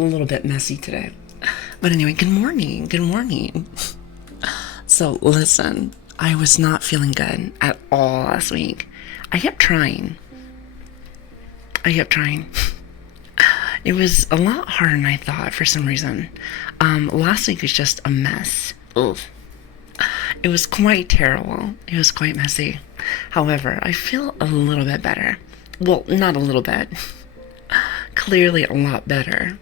a little bit messy today. But anyway, good morning. Good morning. So, listen, I was not feeling good at all last week. I kept trying. It was a lot harder than I thought for some reason. Last week was just a mess. Oof. It was quite terrible. It was quite messy. However, I feel a little bit better. Well, not a little bit. Clearly a lot better.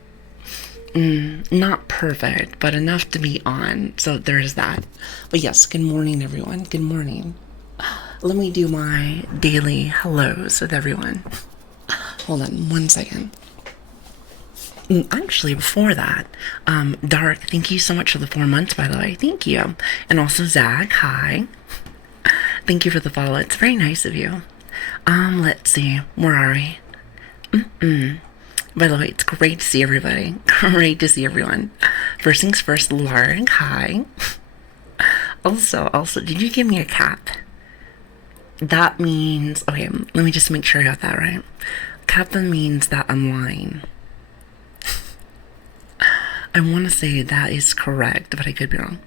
Not perfect, but enough to be on. So there's that. But yes, good morning, everyone. Good morning. Let me do my daily hellos with everyone. Hold on one second. Actually, before that, Dark, thank you so much for the 4 months, by the way. Thank you. And also, Zach, hi. Thank you for the follow. It's very nice of you. Let's see. Where are we? By the way, it's great to see everybody. Great to see everyone. First things first, Larg, hi. Also, did you give me a cap? That means, okay, let me just make sure I got that right. Kappa means that I'm lying. I want to say that is correct, but I could be wrong.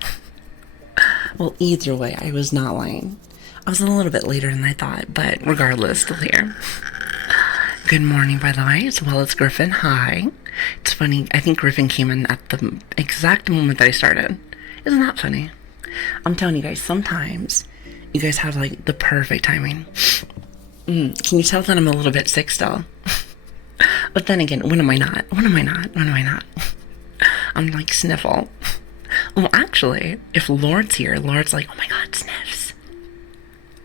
Well, either way, I was not lying. I was a little bit later than I thought, but regardless, still here. Good morning, by the way, as well as Griffin. Hi. It's funny, I think Griffin came in at the exact moment that I started. Isn't that funny? I'm telling you guys, sometimes you guys have like the perfect timing. Can you tell that I'm a little bit sick still? But then again, when am I not? I'm like sniffle. Well, actually, if Lord's here, Lord's like, oh my god, sniffs.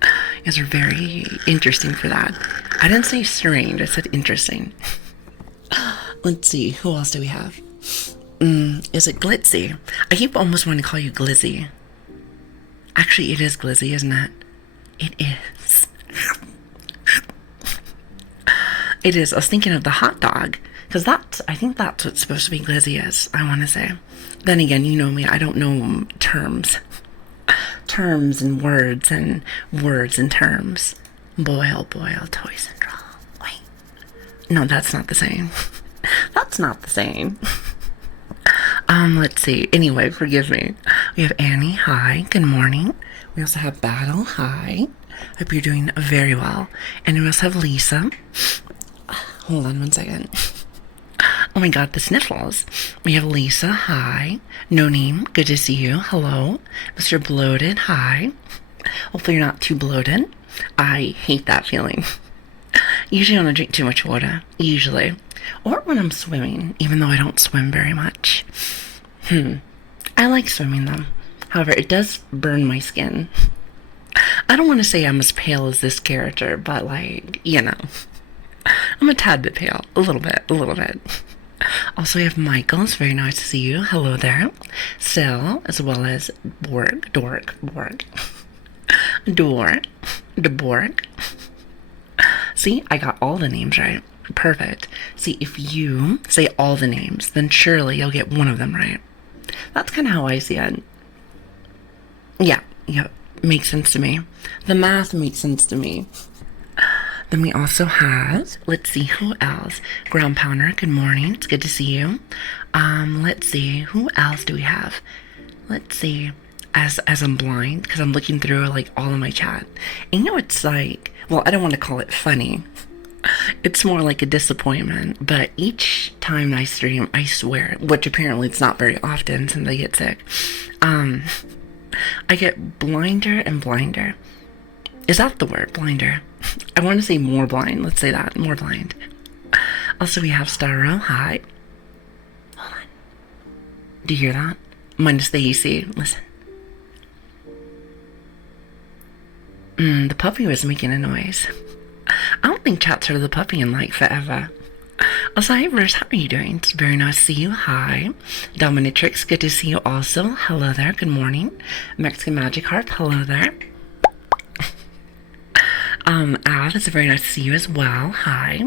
You guys are very interesting for that. I didn't say strange, I said interesting. Let's see, who else do we have? Is it Glitzy? I keep almost wanting to call you Glizzy. Actually, it is Glizzy, isn't it? It is. It is. I was thinking of the hot dog. Because I think that's what's supposed to be glizzy is, I want to say. Then again, you know me, I don't know terms. Terms and words and terms. Boil, toy central. Wait. No, that's not the same. That's not the same. Let's see. Anyway, forgive me. We have Annie, hi, good morning. We also have Battle, hi. Hope you're doing very well. And we also have Lisa. Hold on one second. Oh my god, the sniffles. We have Lisa, hi. No name, good to see you. Hello. Mr. Bloated, hi. Hopefully you're not too bloated. I hate that feeling. Usually when I drink too much water. Usually. Or when I'm swimming, even though I don't swim very much. I like swimming though. However, it does burn my skin. I don't want to say I'm as pale as this character, but like, you know. I'm a tad bit pale. A little bit. Also, we have Michael. It's very nice to see you. Hello there. Sel, as well as Borg. See, I got all the names right. Perfect. See, if you say all the names, then surely you'll get one of them right. That's kind of how I see it. Yeah, makes sense to me. The math makes sense to me. Then we also have, let's see, who else? Ground Pounder, good morning. It's good to see you. Let's see, who else do we have? Let's see, as I'm blind, because I'm looking through, like, all of my chat. And you know, it's like, well, I don't want to call it funny. It's more like a disappointment. But each time I stream, I swear, which apparently it's not very often since I get sick, I get blinder and blinder. Is that the word, blinder? I want to say more blind. Let's say that, more blind. Also, we have Starro. Hi. Hold on. Do you hear that? Minus the AC. Listen. The puppy was making a noise. I don't think chat's heard of the puppy in like forever. Also, hi, Verse. How are you doing? It's very nice to see you. Hi. Dominatrix, good to see you also. Hello there. Good morning. Mexican Magic Heart. Hello there. Av, it's very nice to see you as well. Hi.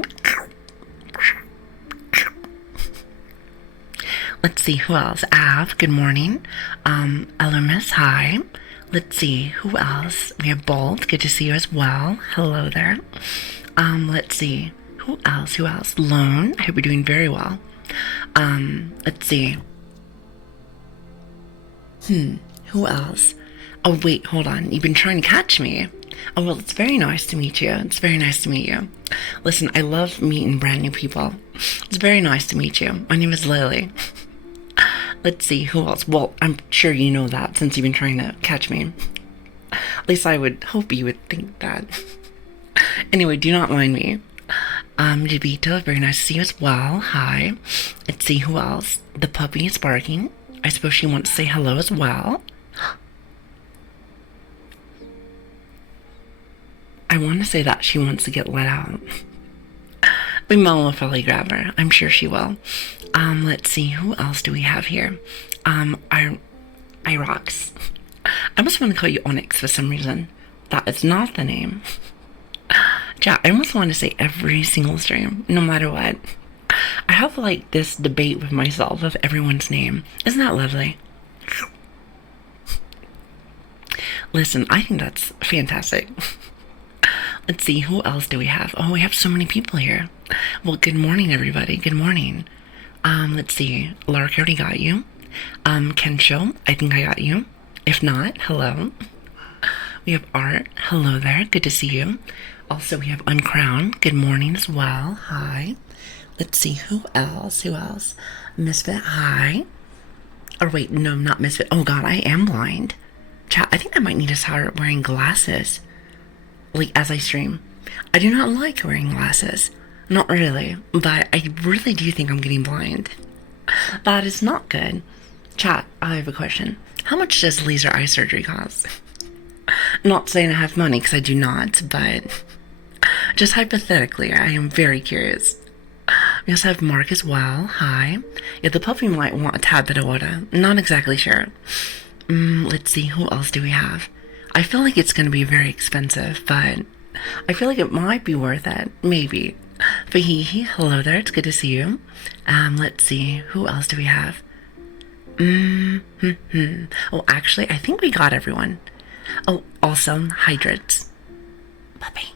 Let's see, who else? Av, good morning. Ellermis, hi. Let's see, who else? We have Bolt, good to see you as well. Hello there. Let's see, who else? Lone, I hope you're doing very well. Let's see. Who else? Oh, wait, hold on. You've been trying to catch me. Oh, well, it's very nice to meet you. It's very nice to meet you. Listen, I love meeting brand new people. It's very nice to meet you. My name is Lili. Let's see, who else? Well, I'm sure you know that since you've been trying to catch me. At least I would hope you would think that. Anyway, do not mind me. Jabito, very nice to see you as well. Hi. Let's see, who else? The puppy is barking. I suppose she wants to say hello as well. I want to say that she wants to get let out. My mom will probably grab her. I'm sure she will. Let's see, who else do we have here? Irox. I almost want to call you Onyx for some reason. That is not the name. Yeah, I almost want to say every single stream, no matter what. I have like this debate with myself of everyone's name. Isn't that lovely? Listen, I think that's fantastic. Let's see, who else do we have? Oh, we have so many people here. Well, good morning, everybody. Good morning. Let's see. Lark, I already got you. Kensho, I think I got you. If not, hello. We have Art. Hello there. Good to see you. Also, we have Uncrowned. Good morning as well. Hi. Let's see, who else? Who else? Misfit, hi. Or wait, no, not Misfit. Oh god, I am blind. Chat, I think I might need to start wearing glasses. Like, as I stream. I do not like wearing glasses. Not really, but I really do think I'm getting blind. That is not good. Chat, I have a question. How much does laser eye surgery cost? Not saying I have money, because I do not, but just hypothetically, I am very curious. We also have Mark as well. Hi. Yeah, the puppy might want a tad bit of water. Not exactly sure. Let's see, who else do we have? I feel like it's going to be very expensive, but I feel like it might be worth it. Maybe. But hello there. It's good to see you. Let's see, who else do we have? Oh, actually, I think we got everyone. Oh, also, hydrates. Puppy.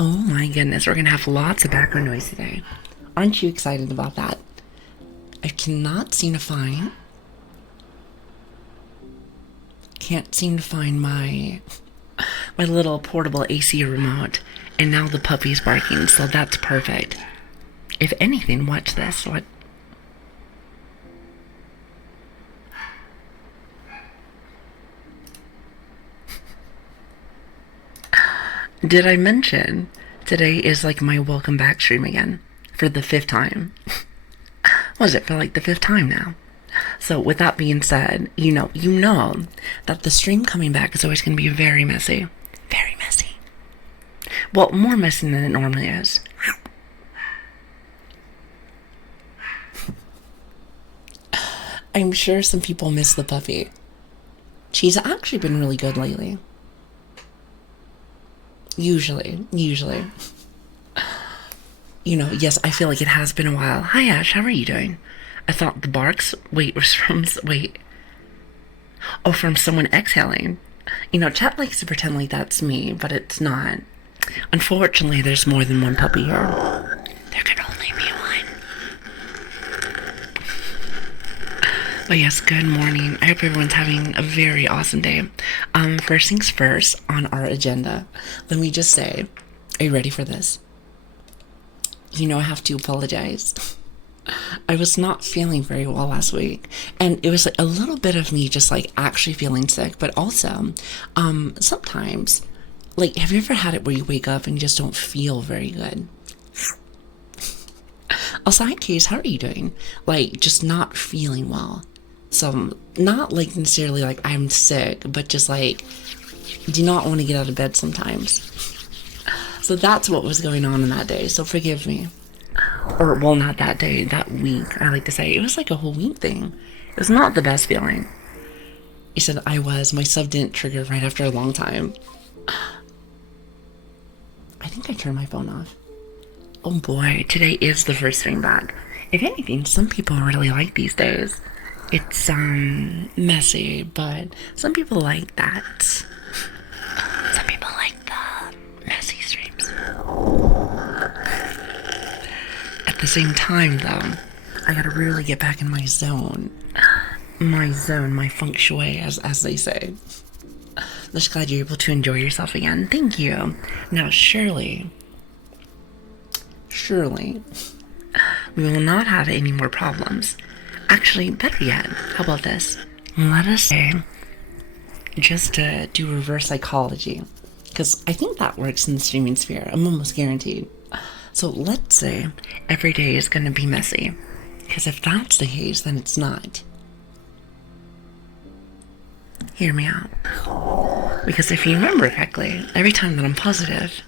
Oh my goodness, we're gonna have lots of background noise today. Aren't you excited about that? I cannot seem to find... Can't seem to find my little portable AC remote. And now the puppy's barking, so that's perfect. If anything, watch this. What? Did I mention today is like my welcome back stream again for the 5th time? Was it for like the 5th time now? So with that being said, you know that the stream coming back is always going to be very messy. Very messy. Well, more messy than it normally is. I'm sure some people miss the puppy. She's actually been really good lately. Usually. You know, yes, I feel like it has been a while. Hi, Ash, how are you doing? I thought the barks, was from, from someone exhaling. You know, chat likes to pretend like that's me, but it's not. Unfortunately, there's more than one puppy here. There could only be one. But yes, good morning. I hope everyone's having a very awesome day. First things first on our agenda, let me just say, are you ready for this? You know, I have to apologize. I was not feeling very well last week, and it was like a little bit of me just like actually feeling sick, but also sometimes, like, have you ever had it where you wake up and you just don't feel very good? Also, hi Case, how are you doing? Like, just not feeling well. So not like necessarily like I'm sick, but just like do not want to get out of bed sometimes. So that's what was going on in that day, so forgive me. Or, well, not that day, that week, I like to say. It was like a whole week thing. It was not the best feeling. He said my sub didn't trigger right after a long time. I think I turned my phone off. Oh boy, today is the first thing back. If anything, some people really like these days. It's, messy, but some people like that. Some people like the messy streams. At the same time, though, I gotta really get back in my zone. My feng shui, as they say. Just glad you're able to enjoy yourself again. Thank you. Now, surely, we will not have any more problems. Actually, better yet, how about this? Let us say, just to do reverse psychology, because I think that works in the streaming sphere. I'm almost guaranteed. So let's say every day is going to be messy, because if that's the case, then it's not. Hear me out. Because if you remember correctly, every time that I'm positive,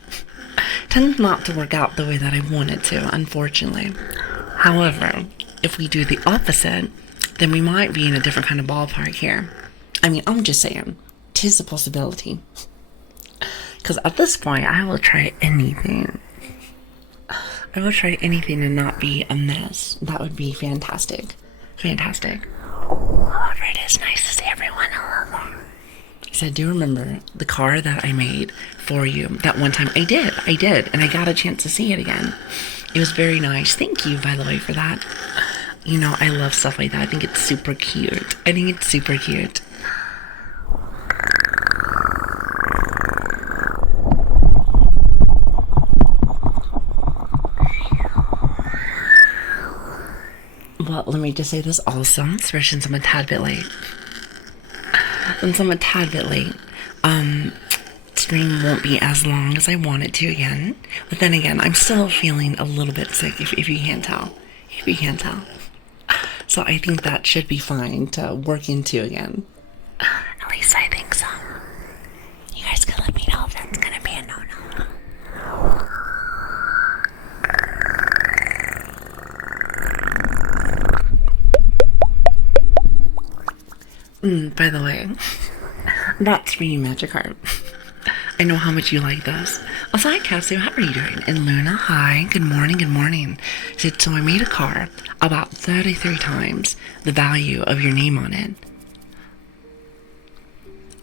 it tends not to work out the way that I want it to, unfortunately. However, if we do the opposite, then we might be in a different kind of ballpark here. I mean, I'm just saying, 'tis a possibility. Because at this point, I will try anything. I will try anything and not be a mess. That would be fantastic. Fantastic. However, it is nice to see everyone. So I do remember the car that I made for you that one time. I did, and I got a chance to see it again. It was very nice. Thank you, by the way, for that. You know, I love stuff like that. I think it's super cute. Well, let me just say this also, especially since I'm a tad bit late. Stream won't be as long as I want it to again. But then again, I'm still feeling a little bit sick, if you can't tell. So I think that should be fine to work into again. At least I think so. You guys could let me know if that's gonna be a no-no. By the way, that's for you, Magikarp. I know how much you like those. Also, hi, Cassie, how are you doing? And Luna, hi, good morning. Said, so I made a car about 33 times the value of your name on it.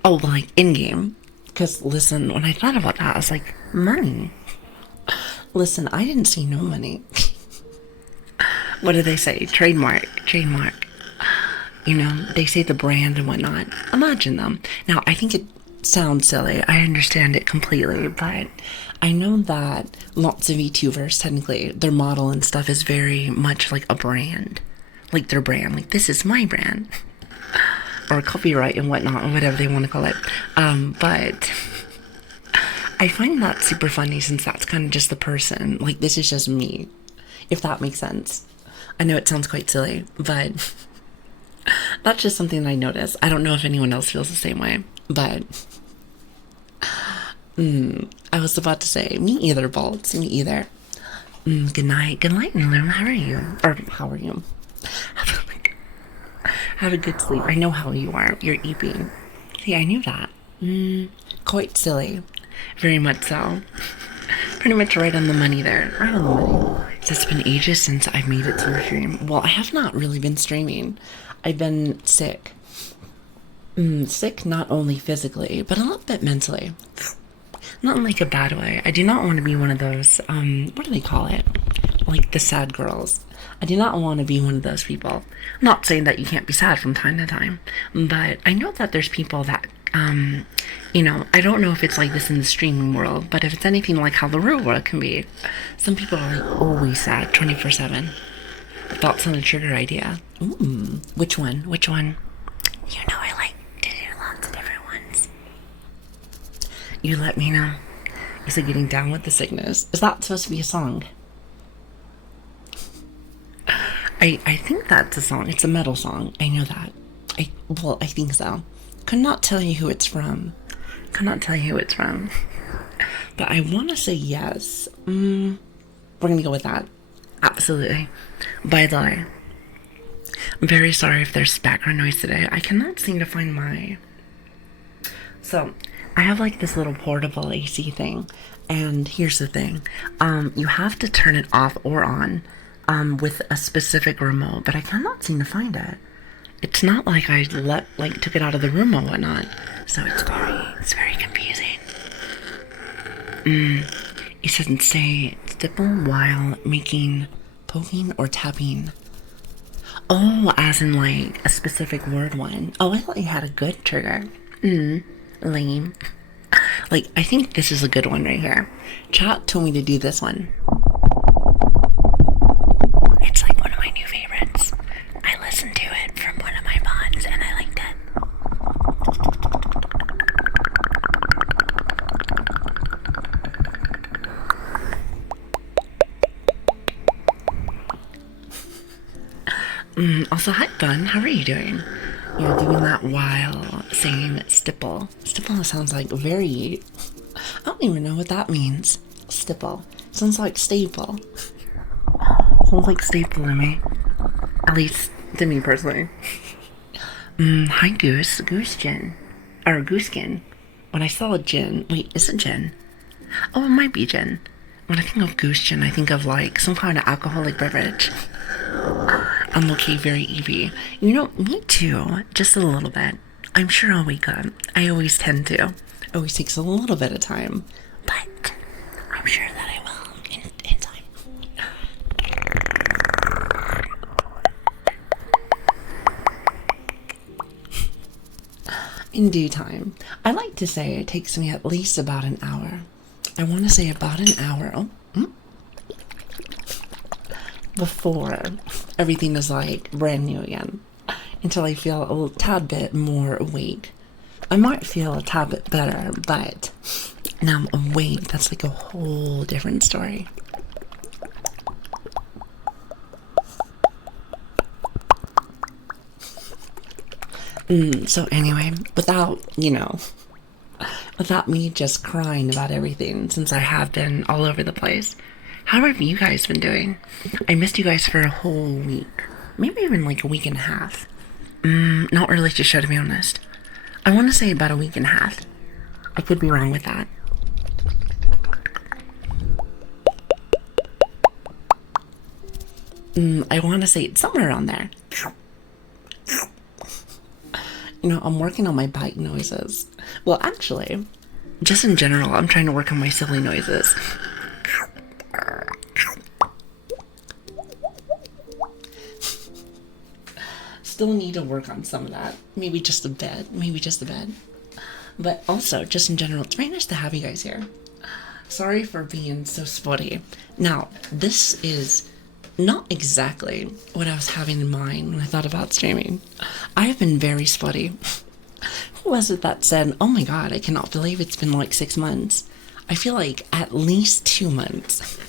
Oh, like in-game. Because, listen, when I thought about that, I was like, money. Listen, I didn't see no money. What do they say? Trademark. You know, they say the brand and whatnot. Imagine them. Now, I think it sounds silly. I understand it completely, but I know that lots of VTubers, technically, their model and stuff is very much like a brand. Like their brand. Like, this is my brand. Or copyright and whatnot, or whatever they want to call it. But I find that super funny since that's kind of just the person. Like, this is just me. If that makes sense. I know it sounds quite silly, but that's just something that I notice. I don't know if anyone else feels the same way, but I was about to say, me either, Bolts, me either. Good night, Lilian. How are you? Have a good sleep. I know how you are. You're eeping. See, I knew that. Quite silly. Very much so. Pretty much right on the money there. Right on the money. It's been ages since I've made it to a stream. Well, I have not really been streaming. I've been sick. Sick not only physically, but a little bit mentally. Not in like a bad way. I do not want to be one of those, what do they call it? Like the sad girls. I do not want to be one of those people. I'm not saying that you can't be sad from time to time, but I know that there's people that, you know, I don't know if it's like this in the streaming world, but if it's anything like how the real world can be, some people are like always sad 24/7. Thoughts on a trigger idea? Which one? You know I like to do lots of different ones. You let me know. Is it getting down with the sickness? Is that supposed to be a song? I think that's a song. It's a metal song. I know that. I think so. Could not tell you who it's from. But I want to say yes. We're going to go with that. Absolutely. By the way, I'm very sorry if there's background noise today. I cannot seem to find my... So, I have like this little portable AC thing. And here's the thing. You have to turn it off or on with a specific remote. But I cannot seem to find it. It's not like I took it out of the room or whatnot. So it's very confusing. It says say stipple while making Poking or tapping? Oh, as in like a specific word one. Oh, I thought you had a good trigger. Lame. Like, I think this is a good one right here. Chat told me to do this one. It's like one of my new favorites. I listened to it from one of my mods and I liked it. Also, hi, Bun. How are you doing? You're doing that while saying stipple. Stipple sounds like very... I don't even know what that means. Stipple. Sounds like staple. Sounds like staple to me. At least to me personally. Hi, Goose. Goose Gin. Or Gooskin. When I saw a gin... Wait, is it gin? Oh, it might be gin. When I think of Goose Gin, I think of like some kind of alcoholic beverage. I'm okay, very Evie. You know, me too. Just a little bit. I'm sure I'll wake up. I always tend to. It always takes a little bit of time. But I'm sure that I will in time. In due time. I like to say it takes me at least about an hour. I want to say about an hour. Before everything is like brand new again, until I feel a little tad bit more awake. I might feel a tad bit better, but now I'm awake. That's like a whole different story. So anyway, without me just crying about everything, since I have been all over the place, how have you guys been doing? I missed you guys for a whole week. Maybe even like a week and a half. Not really too sure, to be honest. I want to say about a week and a half. I could be wrong with that. I want to say it's somewhere around there. I'm working on my bike noises. Well, actually, just in general, I'm trying to work on my silly noises. Still need to work on some of that. Maybe just a bit. But also, just in general, it's very nice to have you guys here. Sorry for being so spotty. Now, this is not exactly what I was having in mind when I thought about streaming. I have been very spotty. Who was it that said, oh my god, I cannot believe it's been like 6 months? I feel like at least 2 months.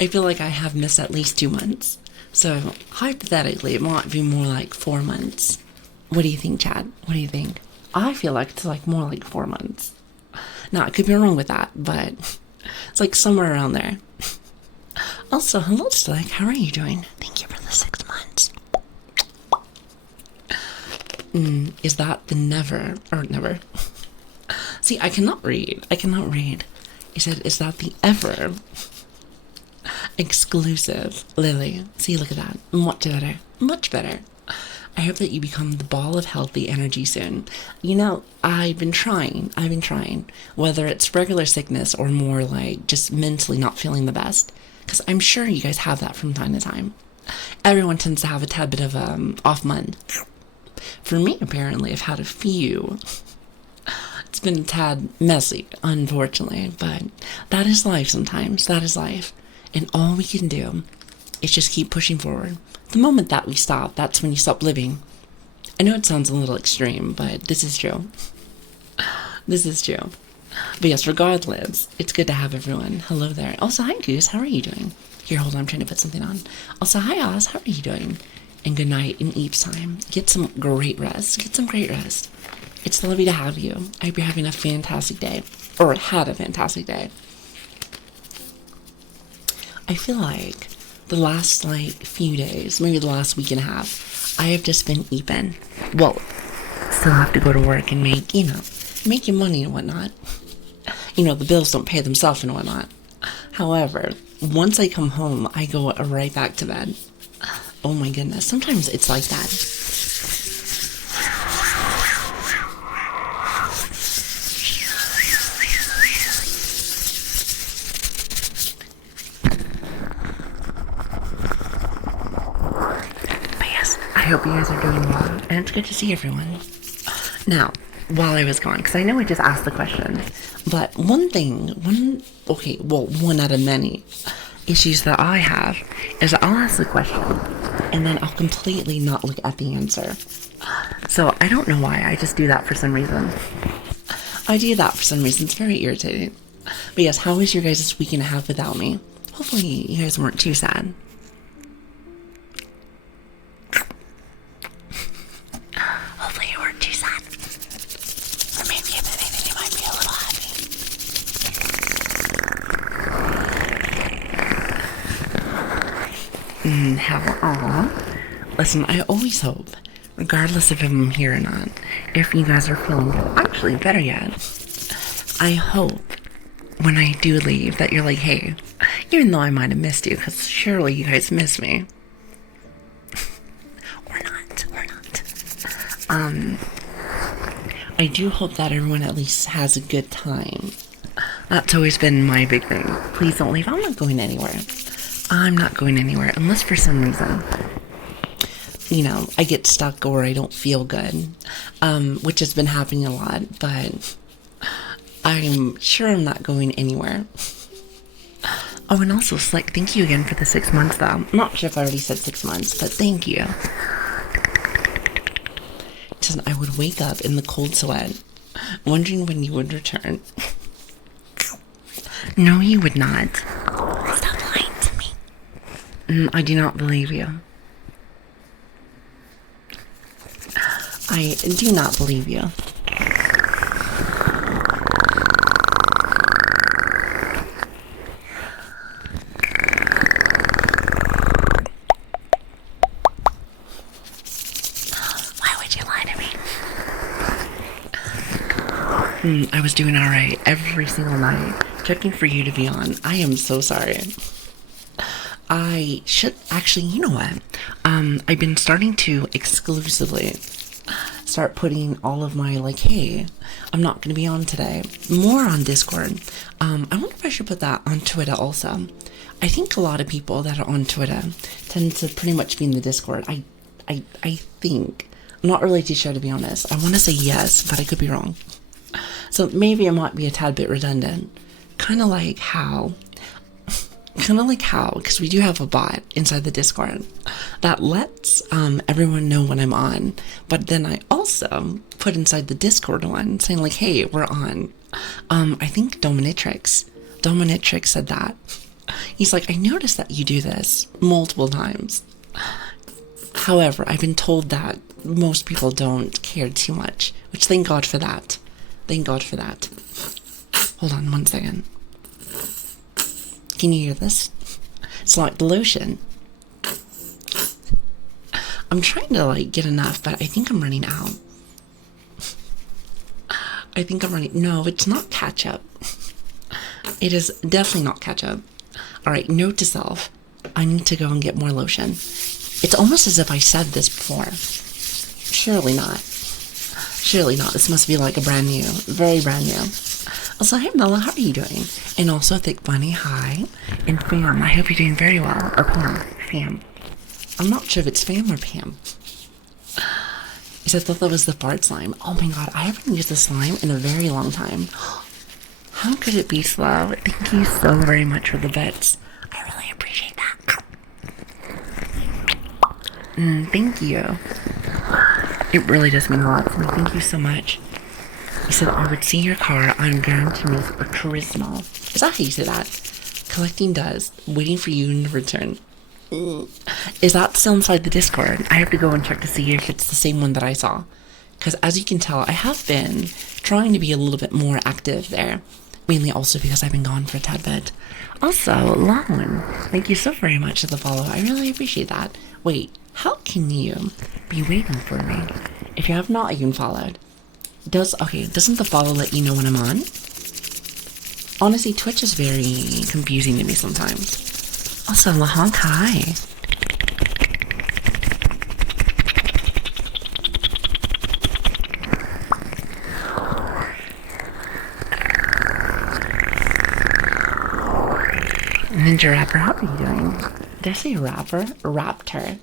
I feel like I have missed at least 2 months. So, hypothetically, it might be more like 4 months. What do you think, Chad? What do you think? I feel like it's like more like 4 months. Now, I could be wrong with that, but it's like somewhere around there. Also, hello, Slick. How are you doing? Thank you for the 6 months. Is that the never? See, I cannot read. He said, is that the ever exclusive Lili? See, look at that. Much better. I hope that you become the ball of healthy energy soon. I've been trying. Whether it's regular sickness or more like just mentally not feeling the best. Because I'm sure you guys have that from time to time. Everyone tends to have a tad bit of off month. For me, apparently, I've had a few. It's been a tad messy, unfortunately, but that is life sometimes. That is life. And all we can do is just keep pushing forward. The moment that we stop, that's when you stop living. I know it sounds a little extreme, but this is true. But yes, regardless, it's good to have everyone. Hello there. Also, hi, Goose. How are you doing? Here, hold on. I'm trying to put something on. Also, hi, Oz. How are you doing? And good night and each time. Get some great rest. It's lovely to have you. I hope you're having a fantastic day. Or had a fantastic day. I feel like the last, few days, maybe the last week and a half, I have just been eeping. Well, still have to go to work and make your money and whatnot. The bills don't pay themselves and whatnot. However, once I come home, I go right back to bed. Oh my goodness, sometimes it's like that. hope you guys are doing well, and it's good to see everyone. Now, while I was gone, because I know I just asked the question, but one out of many issues that I have is that I'll ask the question, and then I'll completely not look at the answer. So I don't know why, I just do that for some reason. It's very irritating. But yes, how was your guys' week and a half without me? Hopefully you guys weren't too sad. Hopefully you weren't too sad. Or maybe if anything, you might be a little happy. Listen, I always hope, regardless of if I'm here or not, if you guys are feeling good. Actually, better yet, I hope when I do leave that you're like, hey, even though I might have missed you, because surely you guys miss me. Or not. I do hope that everyone at least has a good time. That's always been my big thing. Please don't leave. I'm not going anywhere unless for some reason, I get stuck or I don't feel good, which has been happening a lot, but I'm sure I'm not going anywhere. Oh, and also, thank you again for the 6 months, though. I'm not sure if I already said 6 months, but thank you. I would wake up in the cold sweat, wondering when you would return. No, you would not. Stop lying to me. I do not believe you. I do not believe you. I was doing alright every single night, checking for you to be on. I am so sorry. I should, actually, you know what? I've been starting to exclusively start putting all of my, hey, I'm not going to be on today, more on Discord. I wonder if I should put that on Twitter also. I think a lot of people that are on Twitter tend to pretty much be in the Discord. I think. I'm not really too sure, to be honest. I want to say yes, but I could be wrong. So maybe it might be a tad bit redundant. Kind of like how, because we do have a bot inside the Discord that lets everyone know when I'm on. But then I also put inside the Discord one saying hey, we're on. I think Dominatrix said that. He's like, I noticed that you do this multiple times. However, I've been told that most people don't care too much, which thank God for that. Hold on 1 second. Can you hear this? It's like the lotion. I'm trying to get enough, but I think I'm running out. No, it's not ketchup. It is definitely not ketchup. Alright, note to self. I need to go and get more lotion. It's almost as if I said this before. Surely not. This must be a brand new, very brand new. Also, hey Mella, how are you doing? And also, Thick Bunny, hi. And Fam, I hope you're doing very well. Or Pam, Fam. I'm not sure if it's Fam or Pam. I thought that was the fart slime. Oh my god, I haven't used the slime in a very long time. How could it be slow? Thank you so very much for the bits. I really appreciate that. Thank you. It really does mean a lot to me. Thank you so much. You said I would see your car on Gran Turismo. Is that how you say that? Collecting dust, waiting for you to return. Is that still inside the Discord? I have to go and check to see if it's the same one that I saw. Because as you can tell, I have been trying to be a little bit more active there. Mainly also because I've been gone for a tad bit. Also, Lilian, thank you so very much for the follow. I really appreciate that. Wait, how can you be waiting for me if you have not even followed? Doesn't the follow let you know when I'm on? Honestly, Twitch is very confusing to me sometimes. Also, Lahonk, hi. Ninja Rapper, how are you doing? Did I say rapper? Raptor.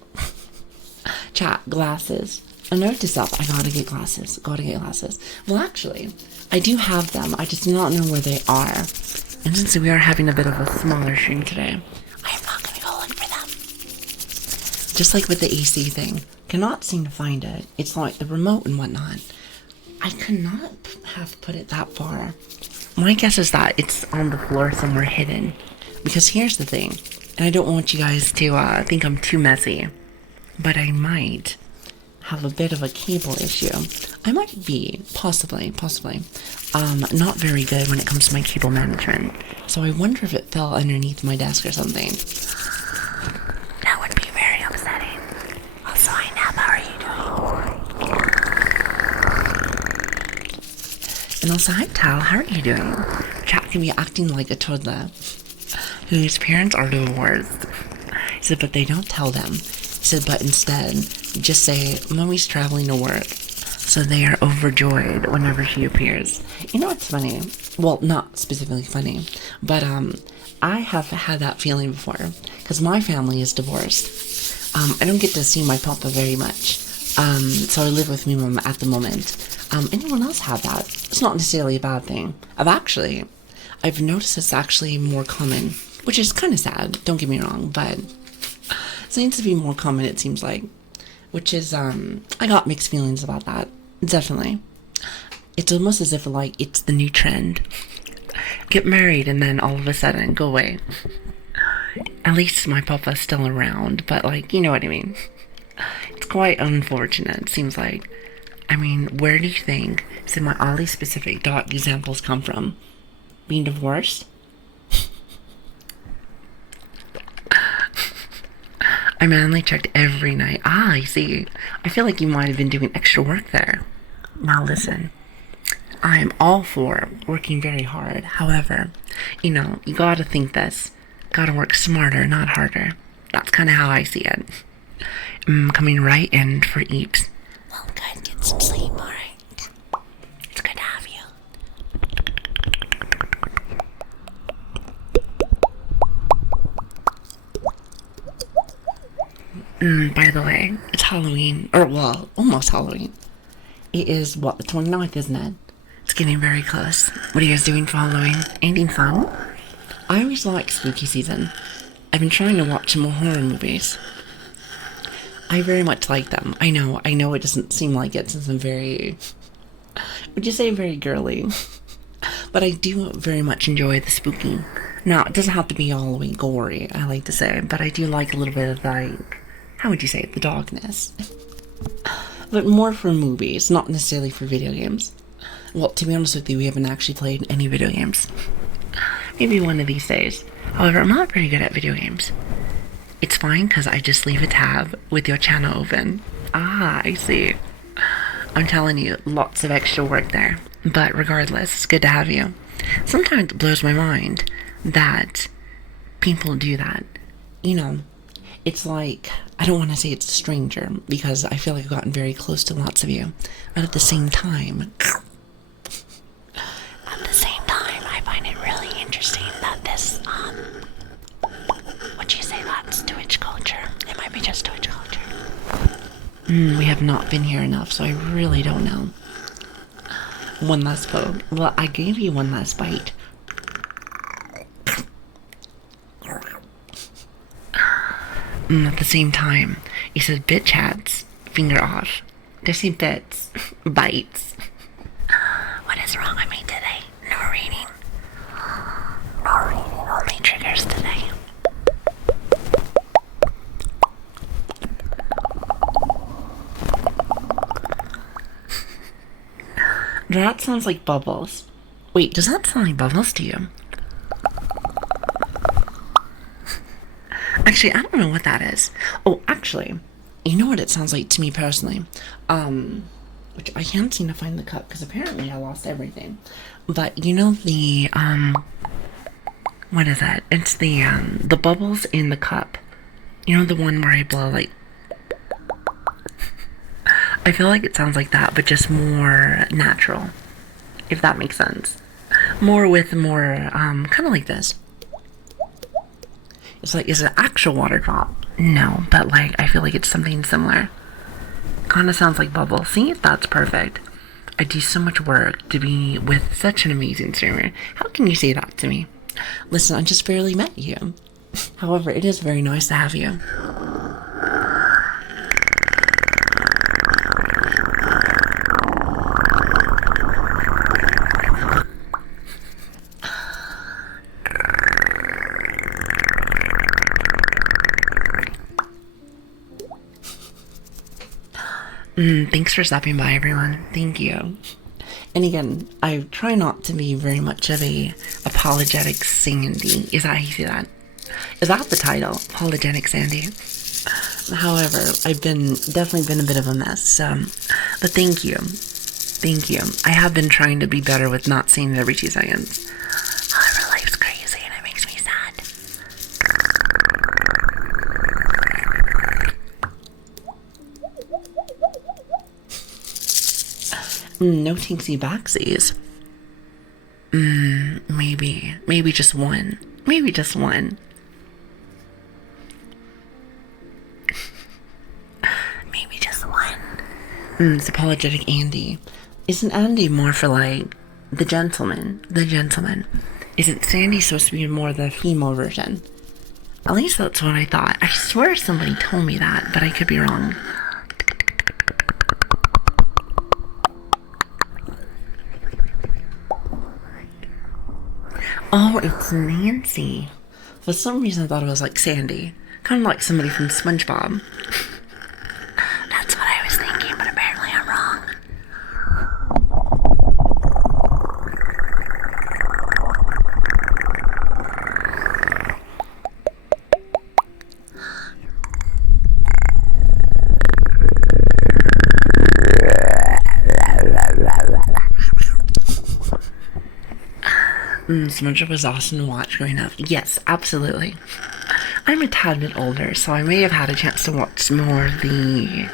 Chat, glasses. I noticed up. I gotta get glasses. Gotta get glasses. Well, actually, I do have them. I just do not know where they are. And since we are having a bit of a smaller stream today, I am not gonna go look for them. Just like with the AC thing. Cannot seem to find it. It's like the remote and whatnot. I could not have put it that far. My guess is that it's on the floor somewhere hidden. Because here's the thing. And I don't want you guys to think I'm too messy. But I might have a bit of a cable issue. I might be, possibly, not very good when it comes to my cable management. So I wonder if it fell underneath my desk or something. That would be very upsetting. Also, hi Nab, how are you doing? And also, hi Tal, how are you doing? Chat can be acting like a toddler whose parents are divorced. He said, but they don't tell them. He said, but instead, just say, Mommy's traveling to work. So they are overjoyed whenever she appears. You know what's funny? Well, not specifically funny, but I have had that feeling before. Because my family is divorced. I don't get to see my papa very much. So I live with my mom at the moment. Anyone else have that? It's not necessarily a bad thing. I've noticed it's actually more common, which is kind of sad, don't get me wrong, but it seems to be more common, it seems like, which is, I got mixed feelings about that, definitely. It's almost as if, like, it's the new trend. Get married and then all of a sudden go away. At least my papa's still around, but, like, you know what I mean. It's quite unfortunate, it seems like. I mean, where do you think some of my oddly specific dot examples come from? Being divorced? I manually checked every night. I see. I feel like you might have been doing extra work there. Now listen, I am all for working very hard. However, you gotta think this. Gotta work smarter, not harder. That's kind of how I see it. Coming right in for Eeps. Well, good. Get some sleep, alright? It's good to have you. By the way, it's Halloween. Or, well, almost Halloween. It is, the 29th, isn't it? It's getting very close. What are you guys doing for Halloween? Anything fun? I always like spooky season. I've been trying to watch more horror movies. I very much like them. I know it doesn't seem like it since I'm very... would you say very girly? But I do very much enjoy the spooky. Now, it doesn't have to be all the way gory, I like to say, but I do like a little bit of, like... how would you say it? The darkness. But more for movies, not necessarily for video games. Well, to be honest with you, we haven't actually played any video games. Maybe one of these days. However, I'm not very good at video games. It's fine because I just leave a tab with your channel open. Ah, I see. I'm telling you, lots of extra work there. But regardless, it's good to have you. Sometimes it blows my mind that people do that. It's like, I don't want to say it's a stranger because I feel like I've gotten very close to lots of you. But at the same time, I find it really interesting that this, would you say that's Twitch culture? It might be just Twitch culture. We have not been here enough, so I really don't know. One last vote. Well, I gave you one last bite. At the same time, he said bitch hats, finger off. They say bits, bites. What is wrong with me today? No reading. No reading, only triggers today. That sounds like Bubbles. Wait, does that sound like Bubbles to you? Actually, I don't know what that is. Oh, actually, you know what it sounds like to me personally? Which I can't seem to find the cup because apparently I lost everything. But you know the, what is that? It's the bubbles in the cup. You know the one where I blow like... I feel like it sounds like that, but just more natural. If that makes sense. More kind of like this. It's like, is it actual water drop? No, but like, I feel like it's something similar. Kind of sounds like Bubble. See, that's perfect. I do so much work to be with such an amazing streamer. How can you say that to me? Listen, I just barely met you. However, it is very nice to have you. Thanks for stopping by, everyone. Thank you. And again, I try not to be very much of a apologetic Sandy. Is that how you say that? Is that the title? Apologetic Sandy. However, I've definitely been a bit of a mess. But thank you. Thank you. I have been trying to be better with not saying it every 2 seconds. However, life's crazy and it makes me sad. No teensy backsies. Maybe just one. Maybe just one. Maybe just one. It's apologetic Andy. Isn't Andy more for like the gentleman? The gentleman. Isn't Sandy supposed to be more the female version? At least that's what I thought. I swear somebody told me that, but I could be wrong. Oh, it's Nancy. For some reason I thought it was like Sandy. Kind of like somebody from SpongeBob. That's what I was thinking, but apparently I'm wrong. SpongeBob was awesome to watch growing up. Yes, absolutely. I'm a tad bit older, so I may have had a chance to watch more of the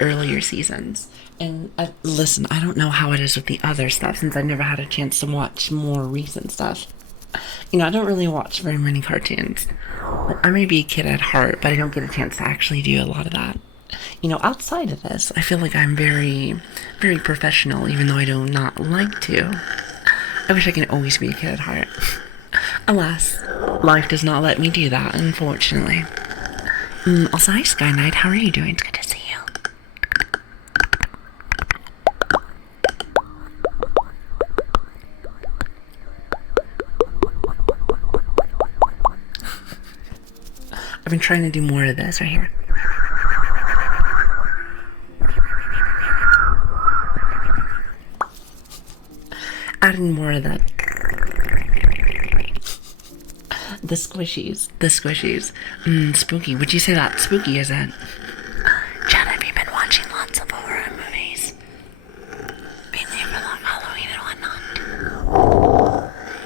earlier seasons. And listen, I don't know how it is with the other stuff since I've never had a chance to watch more recent stuff. You know, I don't really watch very many cartoons. I may be a kid at heart, but I don't get a chance to actually do a lot of that. You know, outside of this, I feel like I'm very, very professional, even though I do not like to. I wish I could always be a kid at heart. Alas, life does not let me do that, unfortunately. Also, hi Sky Knight, how are you doing? It's good to see you. I've been trying to do more of this right here. Adding more of that. The squishies. Spooky. Would you say that spooky, is it? Chad, have you been watching lots of horror movies? Mainly for like Halloween and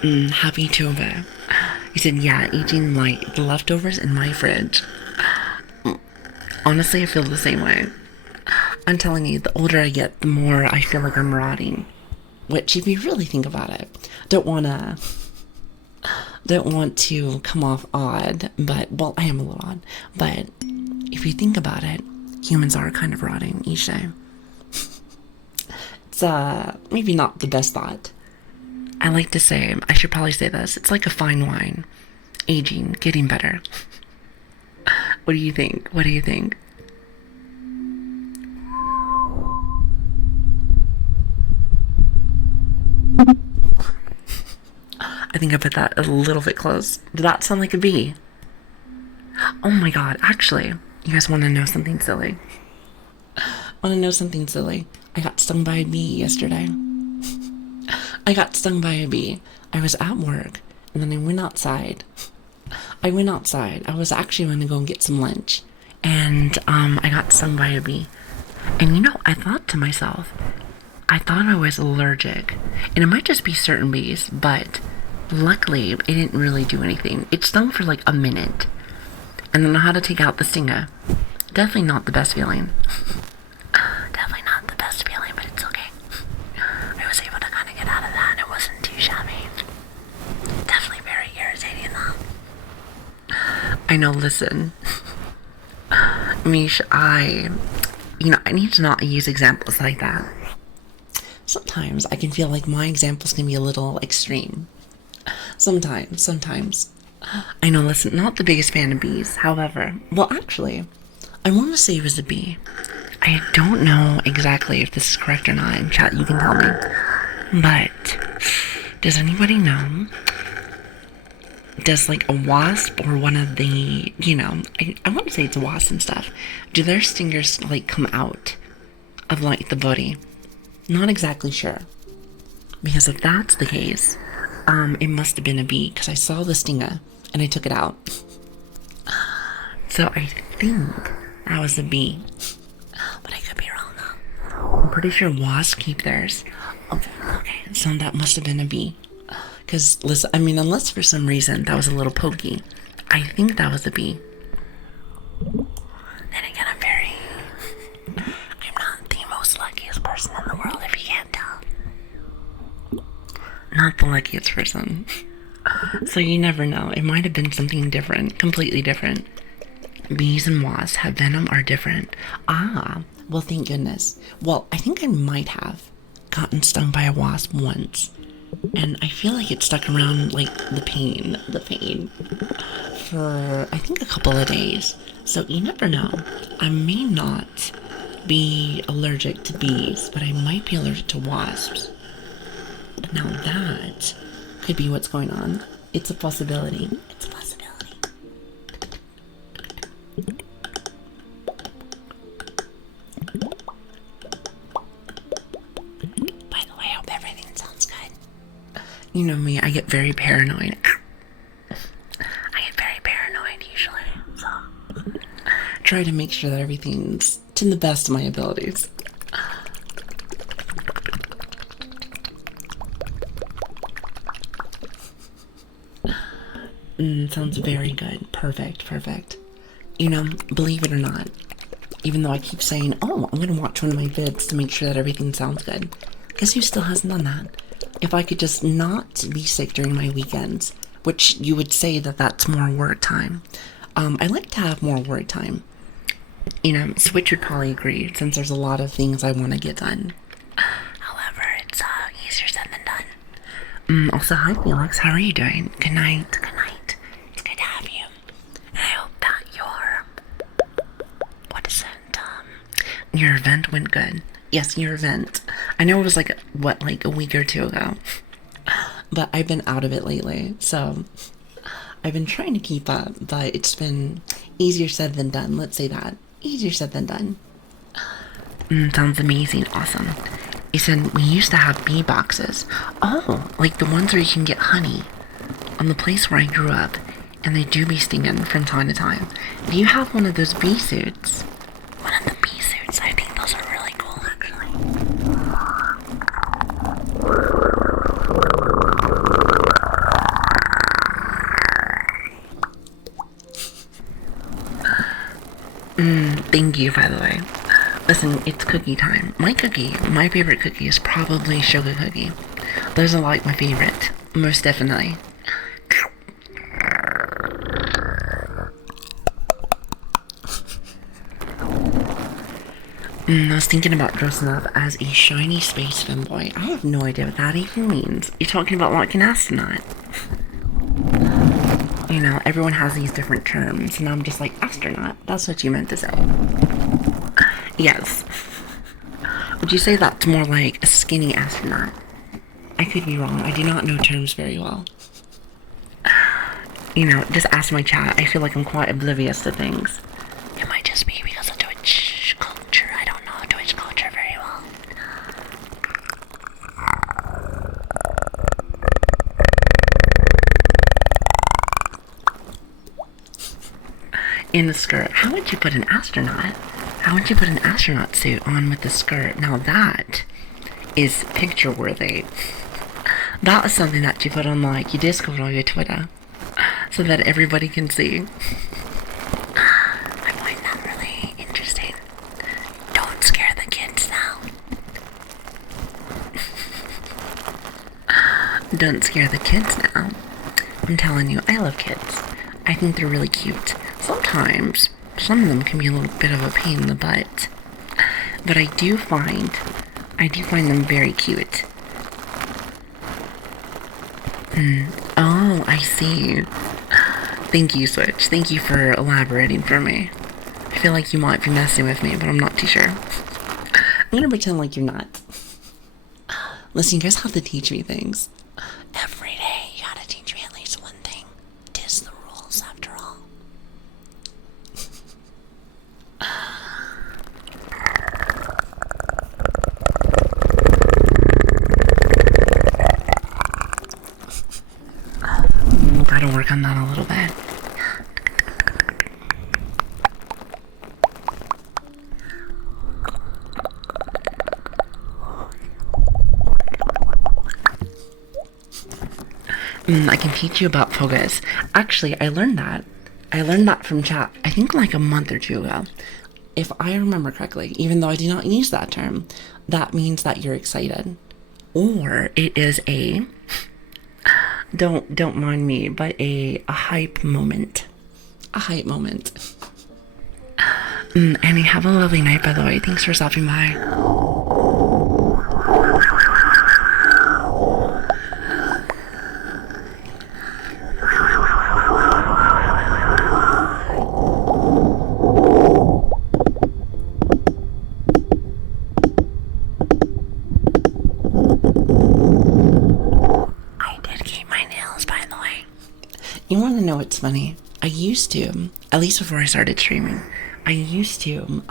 whatnot. Happy vtuber. You said, yeah, eating like the leftovers in my fridge. Honestly, I feel the same way. I'm telling you, the older I get, the more I feel like I'm rotting. Which, if you really think about it, don't want to come off odd, but, well, I am a little odd, but if you think about it, humans are kind of rotting each day. It's, maybe not the best thought. I like to say, I should probably say this, it's like a fine wine. Aging, getting better. What do you think? What do you think? I think I put that a little bit close. Did that sound like a bee? Oh my god, actually, you guys want to know something silly? Want to know something silly? I got stung by a bee yesterday. I got stung by a bee. I was at work, and then I went outside. I was actually going to go and get some lunch, and I got stung by a bee. And you know, I thought to myself, I thought I was allergic, and it might just be certain bees, but luckily it didn't really do anything. It stung for like a minute, and then I had to take out the stinger. Definitely not the best feeling. Definitely not the best feeling, but it's okay. I was able to kind of get out of that, and it wasn't too shabby. Definitely very irritating though. I know, listen. Mish, I need to not use examples like that. Sometimes I can feel like my examples can be a little extreme. Sometimes. I know, listen, not the biggest fan of bees. However, well, actually, I want to say it was a bee. I don't know exactly if this is correct or not. In chat, you can tell me. But does anybody know? Does like a wasp or one of the, I want to say it's a wasp and stuff. Do their stingers like come out of like the body? Not exactly sure. Because if that's the case, it must have been a bee because I saw the stinger and I took it out. So I think that was a bee. But I could be wrong though. I'm pretty sure wasps keep theirs. Okay, so that must have been a bee. Because, listen, unless for some reason that was a little pokey, I think that was a bee. Then again, I'm not the most luckiest person in the world, if you can't tell. Not the luckiest person. So you never know. It might have been something different, completely different. Bees and wasps have venom are different. Well, thank goodness. Well, I think I might have gotten stung by a wasp once. And I feel like it stuck around, like, the pain, for, I think, a couple of days. So you never know. I may not be allergic to bees, but I might be allergic to wasps. Now that could be what's going on. It's a possibility. By the way, I hope everything sounds good. You know me, I get very paranoid. Usually, so try to make sure that everything's to the best of my abilities. Sounds very good. Perfect. Believe it or not, even though I keep saying, oh, I'm gonna watch one of my vids to make sure that everything sounds good, guess who still hasn't done that? If I could just not be sick during my weekends, which you would say that that's more work time. I like to have more work time. Switch would probably agree, since there's a lot of things I want to get done. However, it's easier said than done. Also, hi Felix, how are you doing? Good night. It's good to have you. And I hope that your event went good. Yes, your event. I know it was like a week or two ago. But I've been out of it lately, so I've been trying to keep up, but it's been easier said than done. Let's say that. Easier said than done. Sounds amazing. Awesome. You said we used to have bee boxes. Oh, like the ones where you can get honey. On the place where I grew up, and they do be stinging from time to time. Do you have one of those bee suits? One of the bee suits? I think those are really cool, actually. Thank you, by the way. Listen, it's cookie time. My favorite cookie is probably sugar cookie. Those are like my favorite, most definitely. I was thinking about dressing up as a shiny space femboy. I have no idea what that even means. You're talking about like an astronaut. Everyone has these different terms, and I'm just like, astronaut. That's what you meant to say. Yes. Would you say that's more like a skinny astronaut? I could be wrong. I do not know terms very well. Just ask my chat. I feel like I'm quite oblivious to things. It might just be because of Twitch culture. I don't know Twitch culture very well. In the skirt. How would you put an astronaut suit on with the skirt? Now that is picture worthy. That is something that you put on like your Discord or your Twitter so that everybody can see. I find that really interesting. Don't scare the kids now. Don't scare the kids now. I'm telling you, I love kids. I think they're really cute. Sometimes, some of them can be a little bit of a pain in the butt. But I do find them very cute. Oh, I see. Thank you, Switch. Thank you for elaborating for me. I feel like you might be messing with me, but I'm not too sure. I'm gonna pretend like you're not. Listen, you guys have to teach me things. Every day, you gotta teach me at least one thing. Tis the rules, after all. Gotta work on that a little bit. I can teach you about focus. Actually, I learned that. I learned that from chat, I think like a month or two ago. If I remember correctly, even though I do not use that term, that means that you're excited. Or it is a, don't mind me, but a hype moment. A hype moment. Annie, have a lovely night, by the way. Thanks for stopping by. You want to know what's funny? I used to, at least before I started streaming, I used to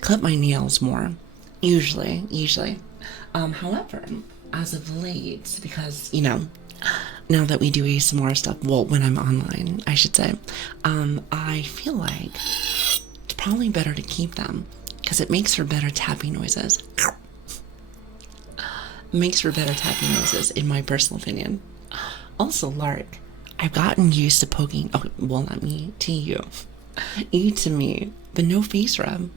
clip my nails more. Usually. However, as of late, because, you know, now that we do ASMR stuff, well, when I'm online, I should say, I feel like it's probably better to keep them because it makes for better tapping noises. Makes for better tapping noises, in my personal opinion. Also, Lark, I've gotten used to poking, oh, well, not me, to you. You to me, but no face rub.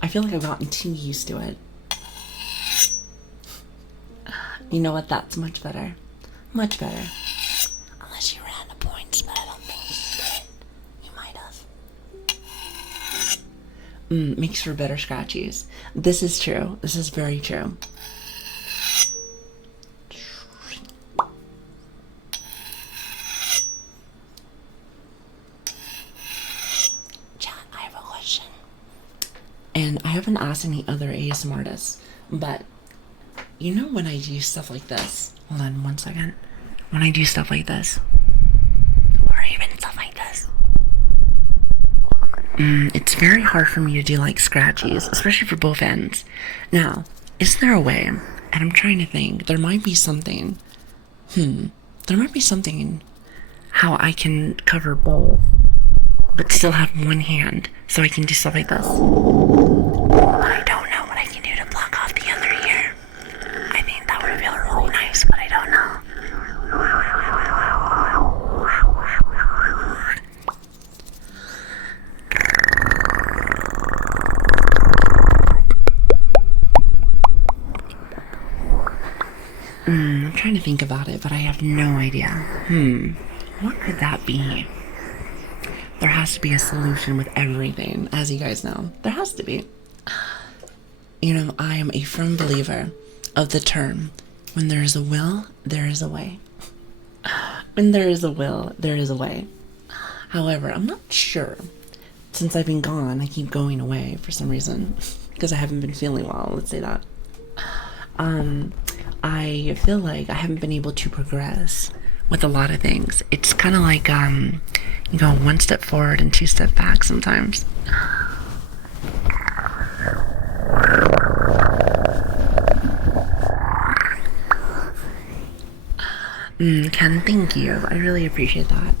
I feel like I've gotten too used to it. You know what? That's much better. Much better. Unless you ran the points, but I don't think you did. You might have. Makes for better scratchies. This is true. This is very true. And I haven't asked any other ASMR artists, but you know when I do stuff like this, hold on one second, when I do stuff like this, or even stuff like this, it's very hard for me to do like scratchies, especially for both ends. Now, is there a way, and I'm trying to think, there might be something, how I can cover both, but still have one hand, so I can do stuff like this. I don't know what I can do to block off the other ear. I think that would feel really nice, but I don't know. I'm trying to think about it, but I have no idea. What could that be? There has to be a solution with everything, as you guys know. There has to be. You know, I am a firm believer of the term, when there is a will, there is a way. When there is a will, there is a way. However, I'm not sure. Since I've been gone, I keep going away for some reason. Because I haven't been feeling well, let's say that. I feel like I haven't been able to progress with a lot of things. It's kind of like, you go one step forward and two step back sometimes. Ken, thank you. I really appreciate that.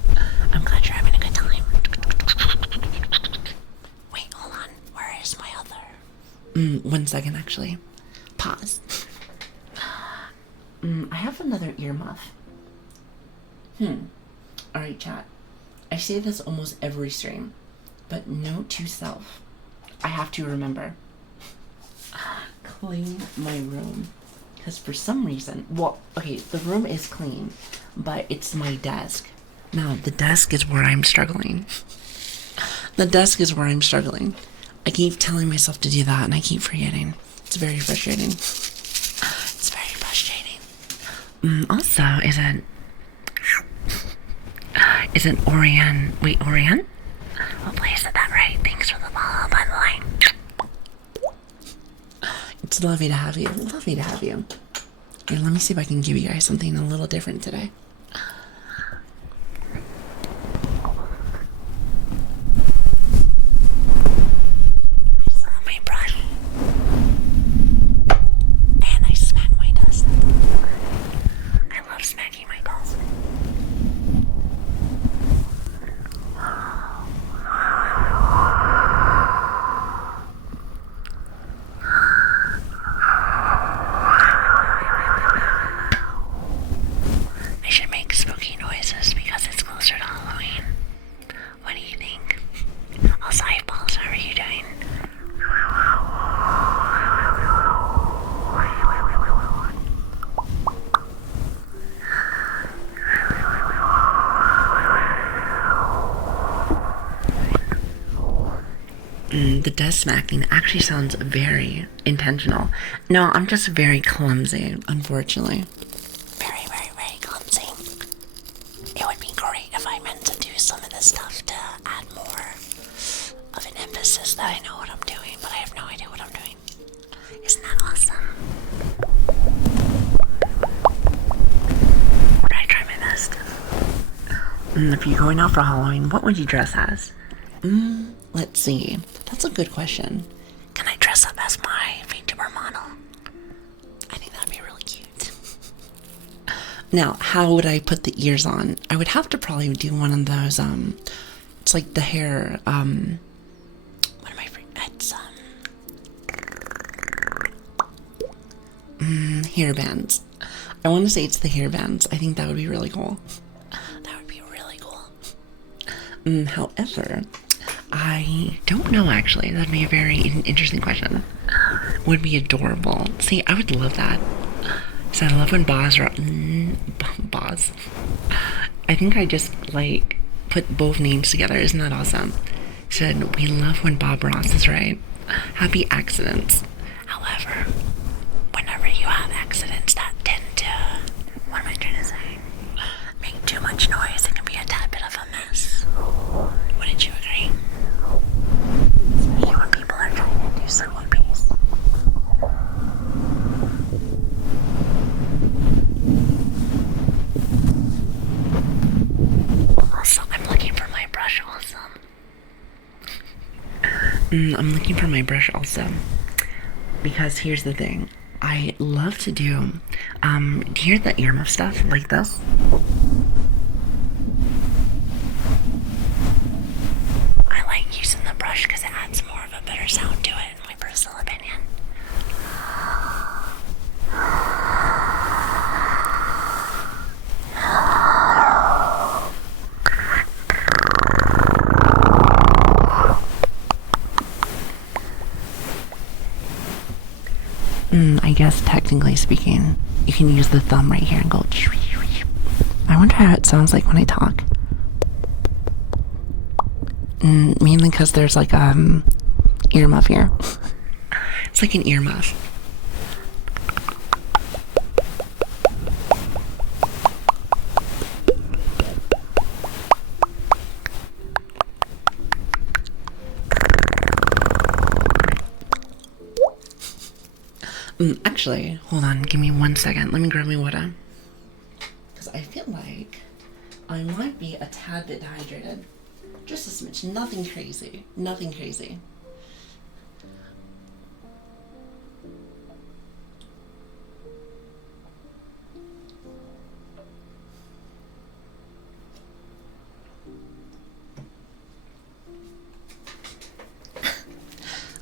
I'm glad you're having a good time. Wait, hold on. Where is my other? 1 second, actually. Pause. I have another earmuff. Alright, chat. I say this almost every stream, but note to self, I have to remember, clean my room, because for some reason, well, okay, the room is clean, but it's my desk. Now, the desk is where I'm struggling. The desk is where I'm struggling. I keep telling myself to do that and I keep forgetting. It's very frustrating. It's very frustrating. Also, is it Orion? Wait, Orion? Hopefully I said that right. Thanks for the follow, by the way. It's lovely to have you. Lovely to have you. Here, let me see if I can give you guys something a little different today. I saw my brush. And I smacked my dust. I love smacking my dust. I should make spooky noises because it's closer to Halloween. What do you think? Also, eyeballs, how are you doing? The desk smacking actually sounds very intentional. No, I'm just very clumsy, unfortunately. Very, very, very clumsy. It would be great if I meant to do some of this stuff to add more of an emphasis that I know what I'm doing, but I have no idea what I'm doing. Isn't that awesome? I try my best. If you're going out for Halloween, what would you dress as? Let's see. That's a good question. Can I dress up as my vtuber model? I think that'd be really cute. Now, how would I put the ears on? I would have to probably do one of those, it's like the hair, what am I, it's, hair bands. I want to say it's the hair bands. I think that would be really cool. That would be really cool. However, I don't know, actually. That'd be a very interesting question. Would be adorable. See, I would love that. So I love when Boz. I think I just, like, put both names together. Isn't that awesome? Said, we love when Bob Ross is right. Happy accidents. However, whenever you have accidents that tend to, what am I trying to say? Make too much noise, it can be a tad bit of a mess. Wouldn't you agree? Especially when people are trying to do something peace. Also, I'm looking for my brush also. I'm looking for my brush also. Because here's the thing. I love to do you hear the earmuff stuff like this? I like using the brush because it adds more of a better sound to it, in my personal opinion. I guess technically speaking, you can use the thumb right here and go. I wonder how it sounds like when I talk. Mainly because there's like earmuff here. It's like an earmuff. Actually, hold on, give me 1 second. Let me grab my water. Because I feel like I might be a tad bit dehydrated. Just a smidge, nothing crazy. Nothing crazy.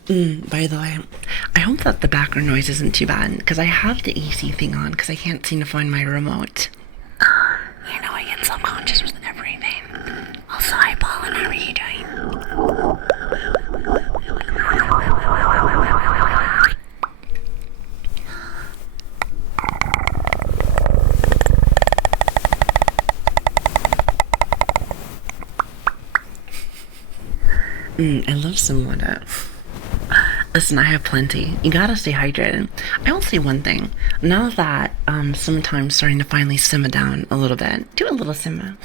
By the way, I hope that the background noise isn't too bad, because I have the AC thing on, because I can't seem to find my remote. I know I get subconscious with everything. Also, hi, Paul, how are you doing? I love some water. Listen, I have plenty. You gotta stay hydrated. I will say one thing. Now that sometimes starting to finally simmer down a little bit, do a little simmer.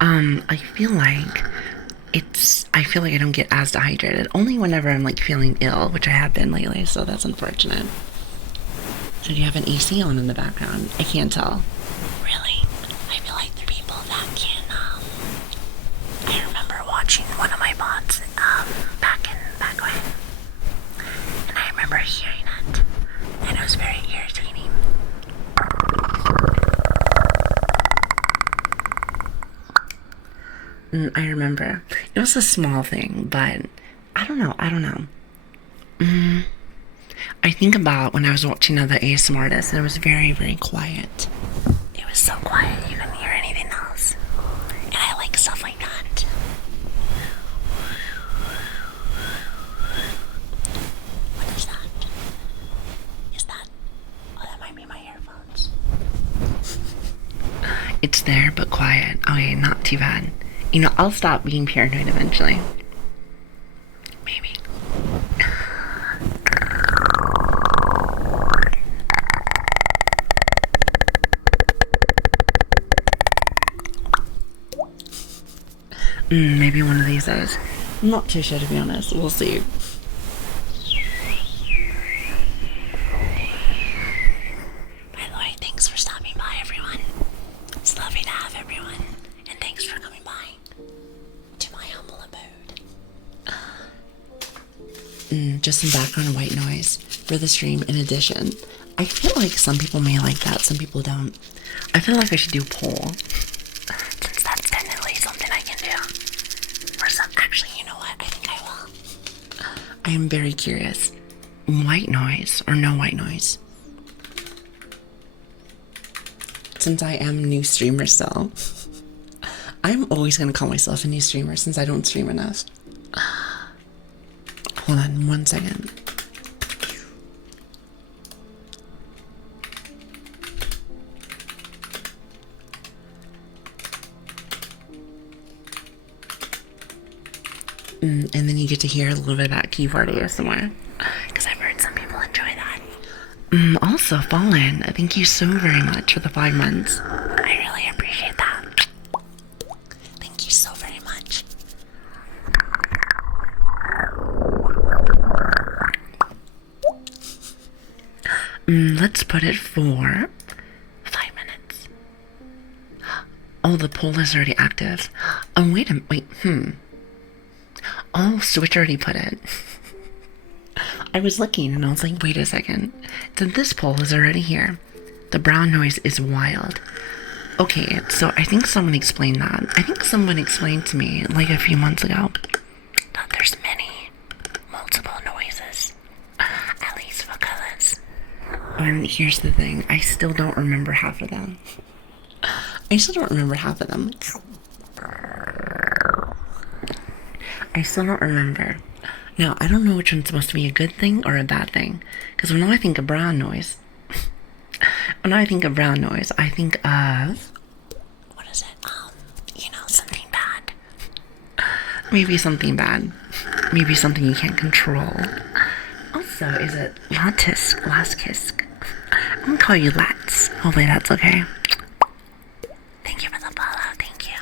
I feel like I feel like I don't get as dehydrated. Only whenever I'm like feeling ill, which I have been lately, so that's unfortunate. So do you have an AC on in the background? I can't tell. Really? I feel like the people that can, I remember watching one of my bots, back when. And I remember hearing it. And it was very irritating. I remember. It was a small thing, but I don't know. I think about when I was watching other ASMR artists, and it was very, very quiet. It was so quiet you couldn't hear anything else. And I like stuff like that. What is that? Is that... Oh, that might be my earphones. It's there, but quiet. Okay, not too bad. You know, I'll stop being paranoid eventually. Maybe. Maybe one of these days. I'm not too sure, to be honest. We'll see. By the way, thanks for stopping by, everyone. It's lovely to have everyone. And thanks for coming by to my humble abode. Just some background white noise for the stream in addition. I feel like some people may like that, some people don't. I feel like I should do a poll. Since that's technically something I can do. Or some, actually, you know what? I think I will. I am very curious. White noise or no white noise? Since I am a new streamer still, I'm always going to call myself a new streamer since I don't stream enough. Hold on 1 second. And then you get to hear a little bit about keyboard ASMR, because I've heard some people enjoy that. Also, Fallen, thank you so very much for the 5 months. I really appreciate that. Thank you so very much. Let's put it for 5 minutes. Oh, the poll is already active. Oh, wait. Oh, Switch already put it. I was looking and I was like, wait a second. So this poll is already here. The brown noise is wild. Okay, so I think someone explained that. I think someone explained to me like a few months ago that there's multiple noises. At least for colors. And here's the thing. I still don't remember half of them. I still don't remember. Now, I don't know which one's supposed to be a good thing or a bad thing. Because when I think of brown noise, I think of... What is it? Something bad. Maybe something bad. Maybe something you can't control. Also, is it Laskisk? I'm gonna call you Lats. Hopefully that's okay. Thank you for the follow. Thank you.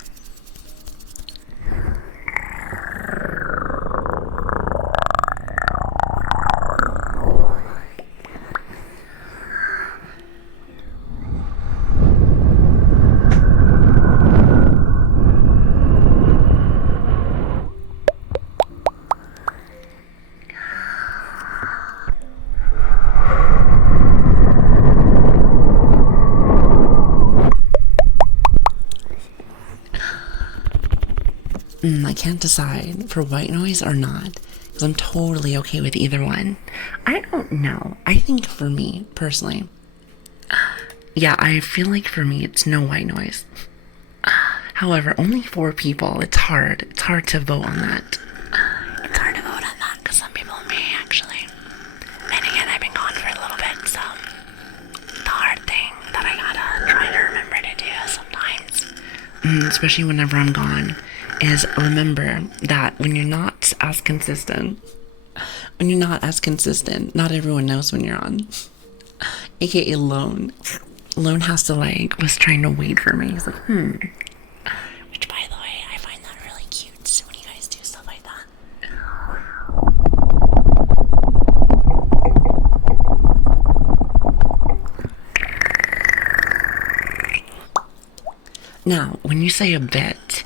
I can't decide for white noise or not, because I'm totally okay with either one. I don't know. I think for me, personally, yeah, I feel like for me, it's no white noise. However, only 4 people. It's hard. It's hard to vote on that. It's hard to vote on that, because some people may actually. And again, I've been gone for a little bit, so the hard thing that I gotta try to remember to do sometimes, especially whenever I'm gone, is remember that when you're not as consistent When you're not as consistent, not everyone knows when you're on. AKA Lone. Lone has to was trying to wait for me. He's like, Which, by the way, I find that really cute when you guys do stuff like that. Now, when you say a bit,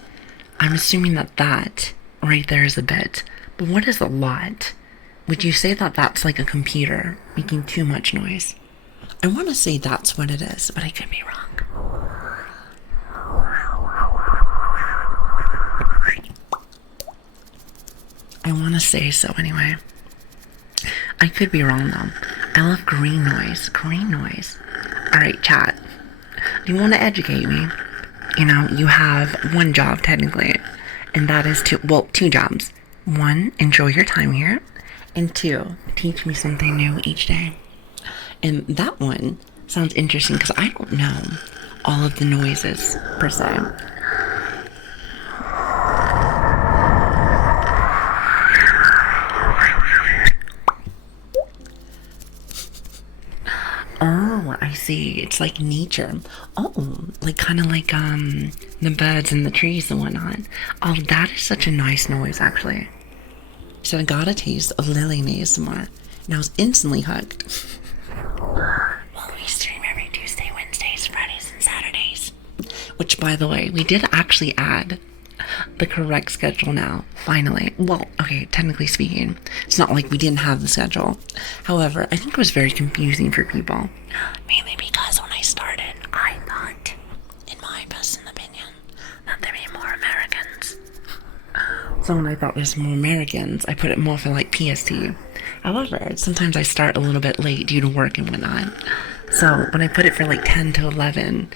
I'm assuming that right there is a bit. But what is a lot? Would you say that that's like a computer making too much noise? I want to say that's what it is, but I could be wrong. I want to say so anyway. I could be wrong though. I love green noise. Green noise. Alright, chat. Do you want to educate me? You know, you have one job technically, and that is two jobs. One, enjoy your time here, and two, teach me something new each day. And that one sounds interesting because I don't know all of the noises per se. Oh, I see. It's like nature. Oh, like kind of like the birds and the trees and whatnot. Oh, that is such a nice noise, actually. So I got a taste of Lilian ASMR, and I was instantly hooked. Well, we stream every Tuesday, Wednesdays, Fridays, and Saturdays. Which, by the way, we did actually add the correct schedule now, finally. Well, okay, technically speaking, it's not like we didn't have the schedule. However, I think it was very confusing for people. Mainly because when I started, I thought, in my personal opinion, that there'd be more Americans. So when I thought there's more Americans, I put it more for like PST. However, sometimes I start a little bit late due to work and whatnot. So when I put it for like 10 to 11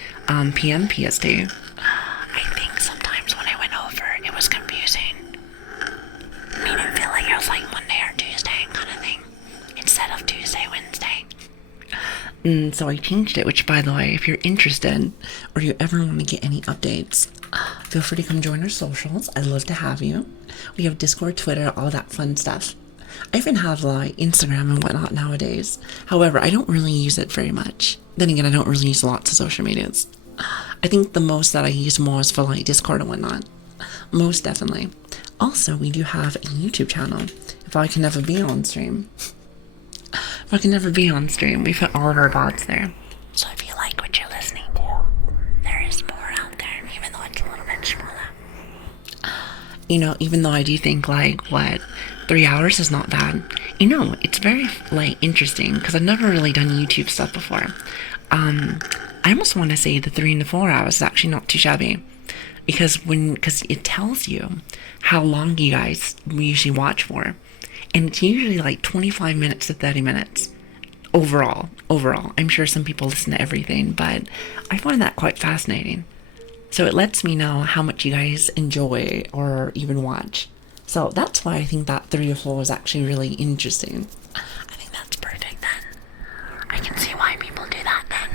p.m. PST, I think sometimes when I went over, it was confusing. I made it feel like it was like Monday or Tuesday kind of thing, instead of Tuesday, Wednesday. So I changed it, which, by the way, if you're interested or you ever want to get any updates, feel free to come join our socials. I'd love to have you. We have Discord, Twitter, all that fun stuff. I even have like Instagram and whatnot nowadays. However, I don't really use it very much. Then again, I don't really use lots of social medias. I think the most that I use more is for like Discord and whatnot. Most definitely. Also, we do have a YouTube channel. If I can never be on stream. We put all of our bots there. So if you like what you're listening to, there is more out there, even though it's a little bit smaller. You know, even though I do think 3 hours is not bad. You know, it's very interesting because I've never really done YouTube stuff before. I almost want to say the 3 and the 4 hours is actually not too shabby, because it tells you how long you guys usually watch for, and it's usually like 25 minutes to 30 minutes overall. I'm sure some people listen to everything, but I find that quite fascinating. So it lets me know how much you guys enjoy or even watch. So that's why I think that 3 or 4 is actually really interesting. I think that's perfect then. I can see why people do that then.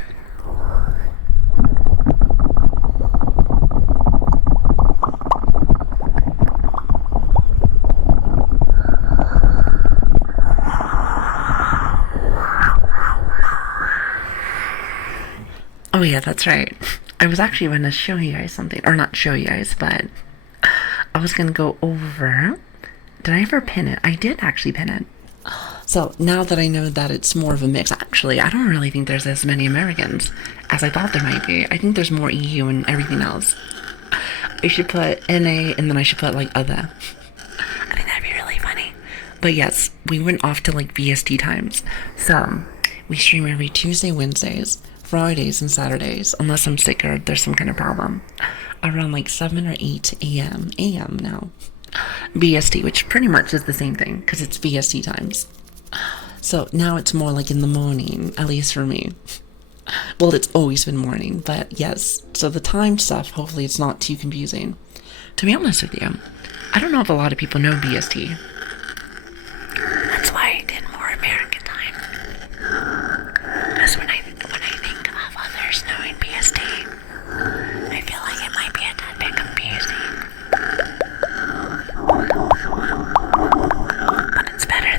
Oh yeah, that's right. I was actually going to show you guys something. Or not show you guys, but I was going to go over... Did I ever pin it? I did actually pin it. So now that I know that it's more of a mix, actually, I don't really think there's as many Americans as I thought there might be. I think there's more EU and everything else. I should put NA and then I should put other. I think that'd be really funny. But yes, we went off to VST times. So we stream every Tuesday, Wednesdays, Fridays, and Saturdays, unless I'm sick or there's some kind of problem. Around 7 or 8 a.m. AM now. BST, which pretty much is the same thing because it's VST times. So now it's more in the morning, at least for me. Well, it's always been morning, but yes. So the time stuff, hopefully it's not too confusing. To be honest with you, I don't know if a lot of people know BST. That's why I did more American time. Because when I think of others knowing BST, I feel like it might be a tad bit confusing. But it's better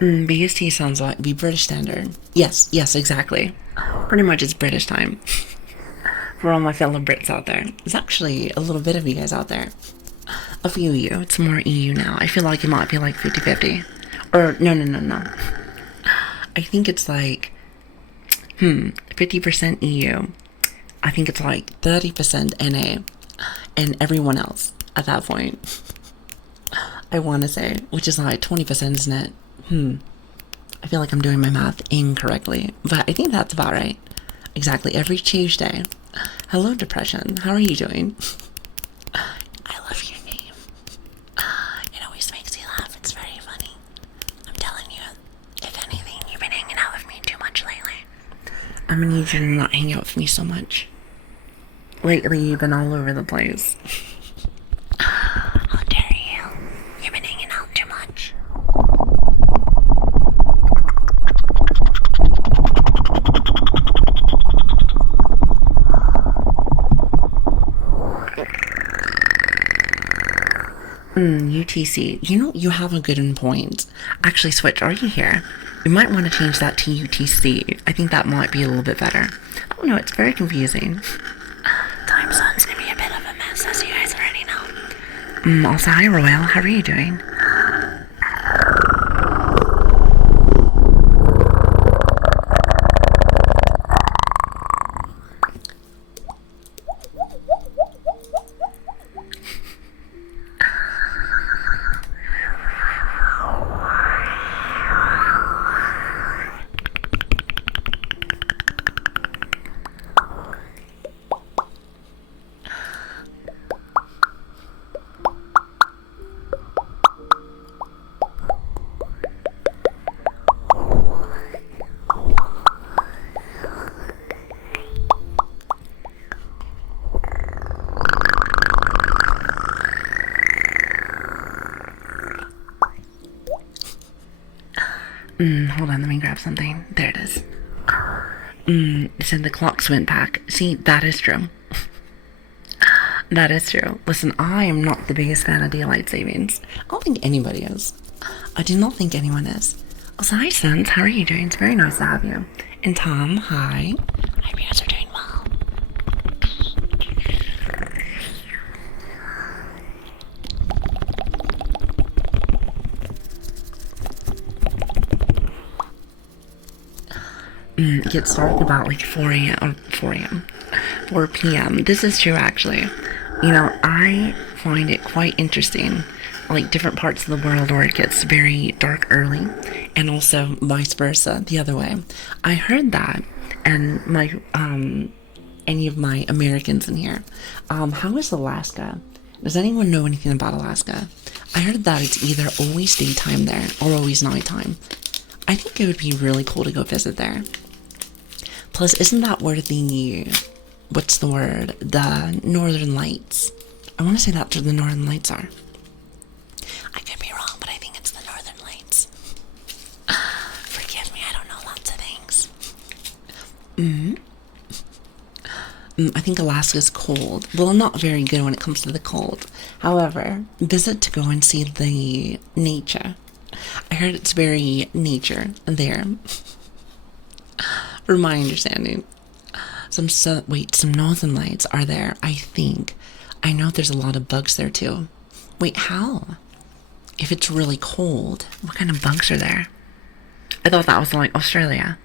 BST sounds like the British Standard. Yes, yes, exactly. Pretty much it's British time. For all my fellow Brits out there. There's actually a little bit of you guys out there. A few of you. It's more EU now. I feel like it might be like 50-50. Or, no. I think it's like, 50% EU. I think it's like 30% NA. And everyone else at that point. I want to say, which is like 20%, isn't it? I feel like I'm doing my math incorrectly, but I think that's about right. Exactly, every Tuesday. Hello, depression. How are you doing? I love your name. It always makes you laugh. It's very funny. I'm telling you, if anything, you've been hanging out with me too much lately. I'm gonna need you to not hang out with me so much. Lately, you've been all over the place. How dare you? You've been hanging out too much. UTC. You know, you have a good point. Actually, Switch, are you here? We might want to change that to UTC. I think that might be a little bit better. Oh no, it's very confusing. Time zone's gonna be a bit of a mess, as you guys already know. Also, hi, Royal. How are you doing? Hold on, let me grab something. There it is. It said the clocks went back. See, that is true. That is true. Listen, I am not the biggest fan of daylight savings. I don't think anybody is. I do not think anyone is. Also, hi, Sons. How are you doing? It's very nice to have you. And Tom, hi. I hope you guys are doing well. It gets started about like 4 p.m. This is true, actually. You know, I find it quite interesting, like different parts of the world where it gets very dark early, and also vice versa, the other way. I heard that, and my, any of my Americans in here, how is Alaska? Does anyone know anything about Alaska? I heard that it's either always daytime there or always nighttime. I think it would be really cool to go visit there. Plus, isn't that where the, what's the word? The Northern Lights. I want to say that's where the Northern Lights are. I could be wrong, but I think it's the Northern Lights. Forgive me, I don't know lots of things. I think Alaska's cold. Well, not very good when it comes to the cold. However, visit to go and see the nature. I heard it's very nature there. From my understanding. Some Northern Lights are there, I think. I know there's a lot of bugs there too. Wait, how? If it's really cold, what kind of bugs are there? I thought that was like Australia.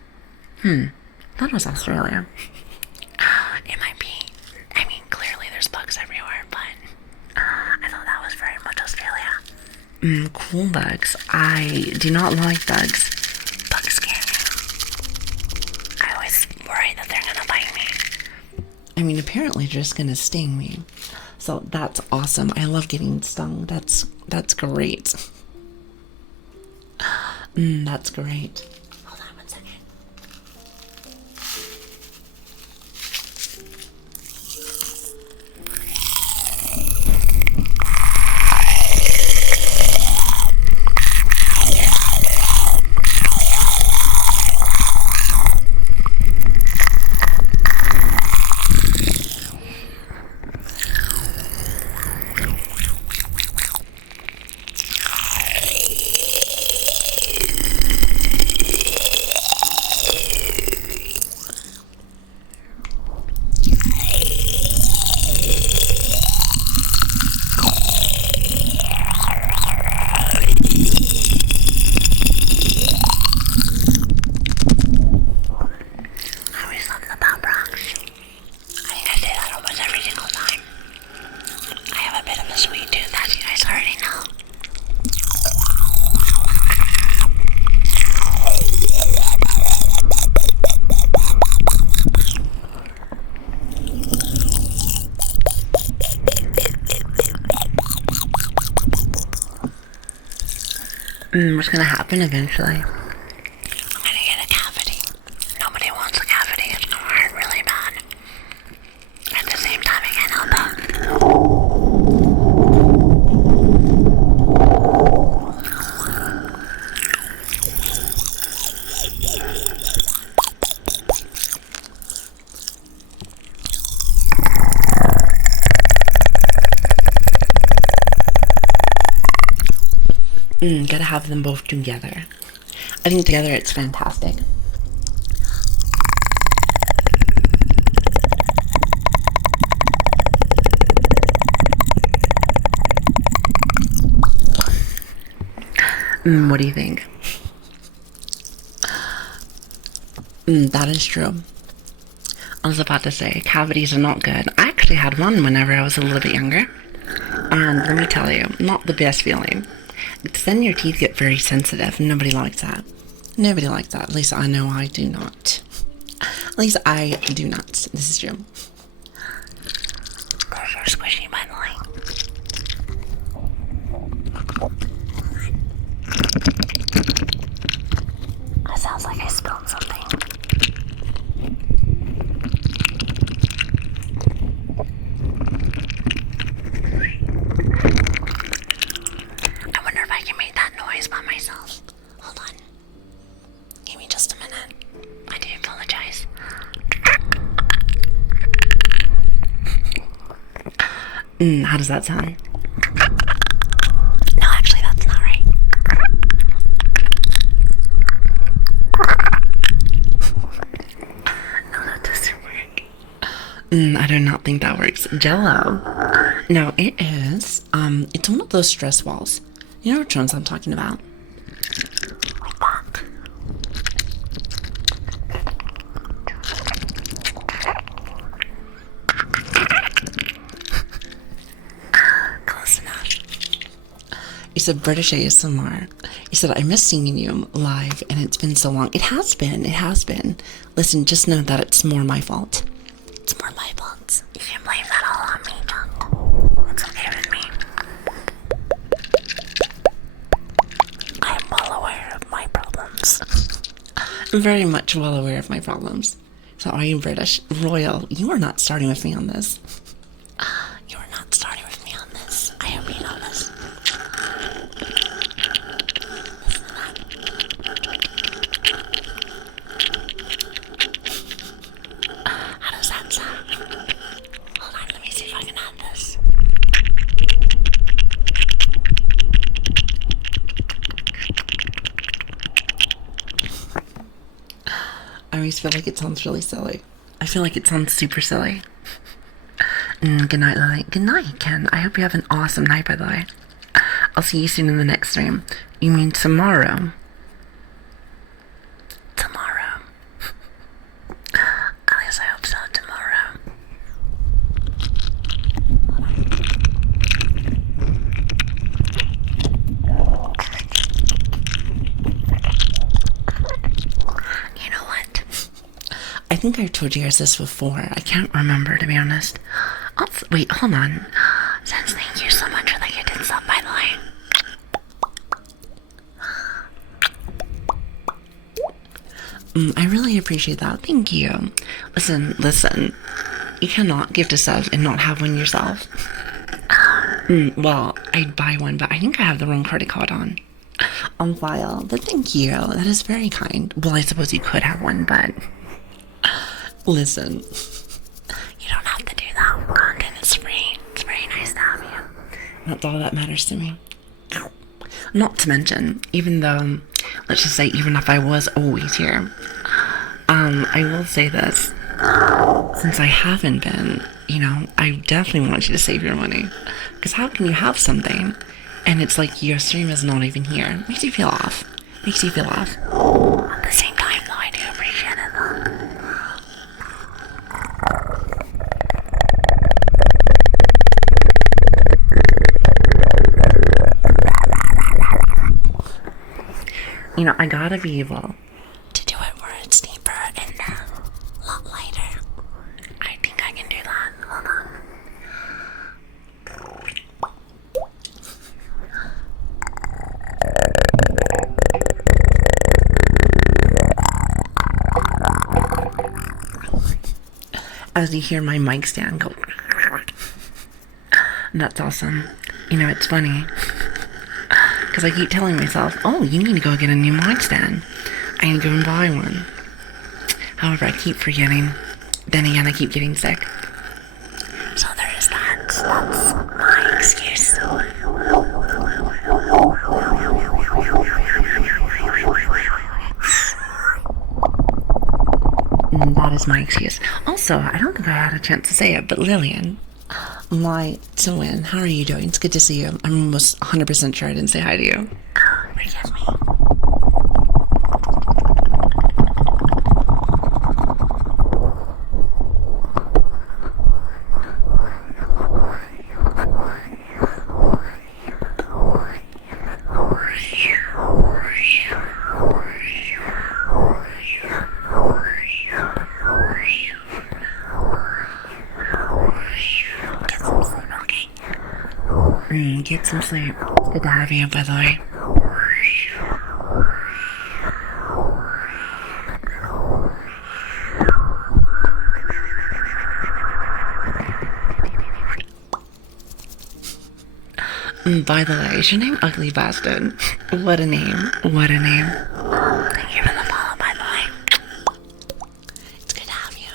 I thought it was Australia. It might be. I mean, clearly there's bugs everywhere, but I thought that was very much Australia. Cool bugs. I do not like bugs. Bugs scare me. I always worry that they're gonna bite me. I mean, apparently they're just gonna sting me. So that's awesome. I love getting stung. That's great. That's great. Hold on one second. What's gonna happen eventually? I'm gonna get a cavity. Nobody wants a cavity. It's gonna hurt really bad. At the same time, I can't help Gotta have them both together. I think together it's fantastic. What do you think? That is true. I was about to say, cavities are not good. I actually had one whenever I was a little bit younger. And let me tell you, not the best feeling. Then your teeth get very sensitive. Nobody likes that. Nobody likes that. At least I know I do not. At least I do not. This is true. Those are squishy, by the way. That sounds like I spilled something. I wonder if I can make that noise by myself. Hold on. Give me just a minute. I do apologize. How does that sound? No, actually, that's not right. No, that doesn't work. I do not think that works. Jello. No, it is. It's one of those stress balls. You know which ones I'm talking about? Like that. Close enough. You said British ASMR. You said, I miss seeing you live, and it's been so long. It has been. It has been. Listen, just know that it's more my fault. It's more my fault. You can blame that all on me, John. It's okay with me. I am well aware of my problems. I'm very much well aware of my problems. So are you British? Royal, you are not starting with me on this. You are not starting with me on this. I have been on this. How does that sound? Hold on, let me see if I can add this. I always feel like it sounds really silly. I feel like it sounds super silly. Good night, Lili. Good night, Ken. I hope you have an awesome night, by the way. I'll see you soon in the next stream. You mean tomorrow? Tomorrow. At least I hope so, tomorrow. You know what? I think I've told you guys this before. I can't remember, to be honest. Wait, hold on. Sense, thank you so much for the gifted sub, by the way. I really appreciate that. Thank you. Listen. You cannot gift a sub and not have one yourself. Well, I'd buy one, but I think I have the wrong credit card on file. But thank you. That is very kind. Well, I suppose you could have one, but listen. You don't have to do that. Content is free. It's very nice to have you. That's all that matters to me. Not to mention, even though, let's just say, even if I was always here, I will say this. Since I haven't been, I definitely want you to save your money. Because how can you have something and it's like your stream is not even here? Makes you feel off. At the same time, though, I do appreciate it, though. I gotta be able to do it where it's deeper and a lot lighter. I think I can do that. Hold on. as you hear my mic stand go. That's awesome. You know, it's funny because I keep telling myself, oh, you need to go get a new mic stand. I need to go and buy one. However, I keep forgetting. Then again, I keep getting sick. So there is that. That's my excuse. That is my excuse. Also, I don't think I had a chance to say it, but Lilian, my twin, how are you doing? It's good to see you. I'm almost 100% sure I didn't say hi to you. Forgive me. Get some sleep. It's good to have you, by the way. By the way, is your name Ugly Bastard? What a name. What a name. Thank you for the follow, by the way. It's good to have you.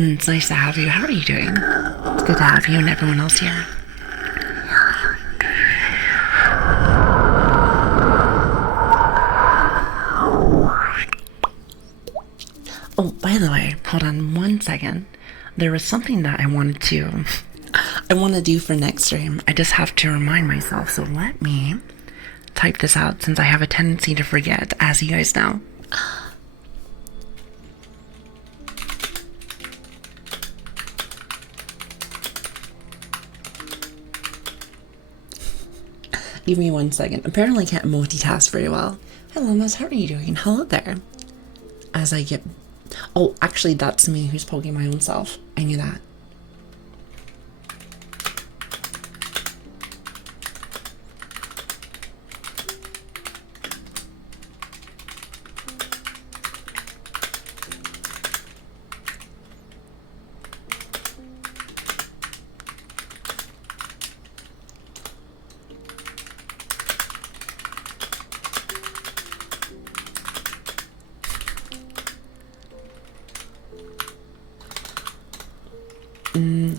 It's nice to have you. How are you doing? It's good to have you and everyone else here. Oh, by the way, hold on 1 second. There was something that I wanted to do for next stream. I just have to remind myself. So let me type this out since I have a tendency to forget, as you guys know. Give me 1 second. Apparently I can't multitask very well. Hello, Miss. How are you doing? Hello there. As I get... Oh, actually, that's me who's poking my own self. I knew that.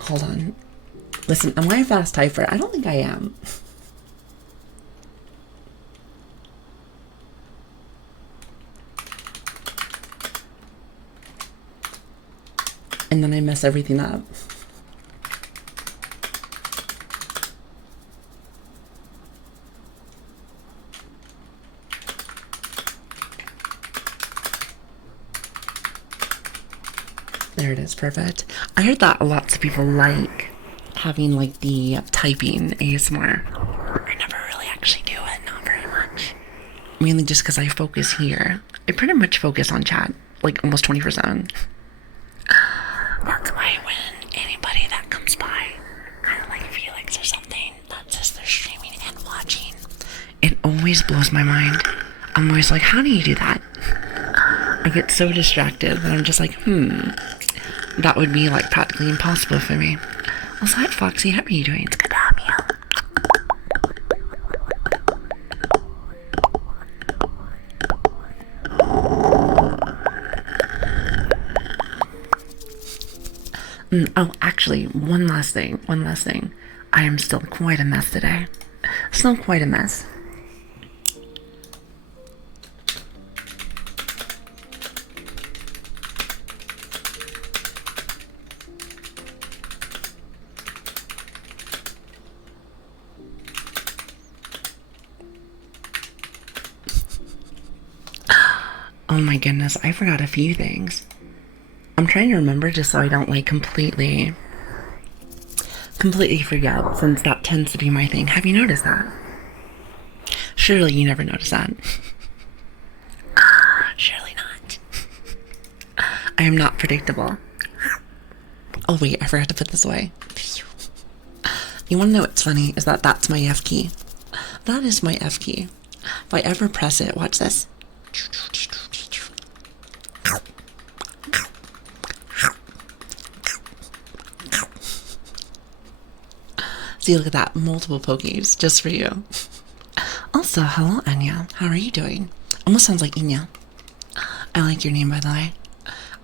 Hold on. Listen, am I a fast typer? I don't think I am. And then I mess everything up. There it is, perfect. I heard that lots of people like having like the typing ASMR. I never really actually do it, not very much. Mainly just because I focus here. I pretty much focus on chat, like almost 24/7. That's why when anybody that comes by, kind of like Felix or something, that says they're streaming and watching, It always blows my mind. I'm always like, how do you do that? I get so distracted that I'm just like, that would be like practically impossible for me. Also, hi Foxy, how are you doing? it's good to have you. Oh, actually, one last thing. I am still quite a mess today. Still quite a mess. Oh my goodness, I forgot a few things. I'm trying to remember just so I don't like completely forget, since that tends to be my thing. Have you noticed that? Surely you never noticed that. I am not predictable. Oh wait, I forgot to put this away. You want to know what's funny? Is that that's my F key. That is my F key. If I ever press it, watch this. See, look at that. Multiple pokies just for you. Also, hello, Anya. How are you doing? Almost sounds like Inya. I like your name, by the way.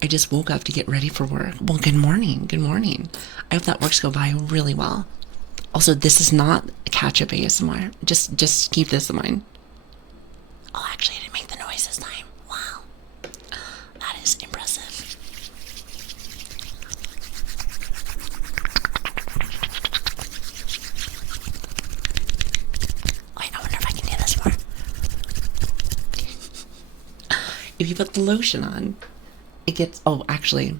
I just woke up to get ready for work. Well, good morning. Good morning. I hope that works go by really well. Also, this is not catch-up ASMR. Just keep this in mind. Oh, actually, I didn't make the noise this time. Wow. That is impressive. Wait, I wonder if I can do this more. If you put the lotion on, it gets... Oh, actually,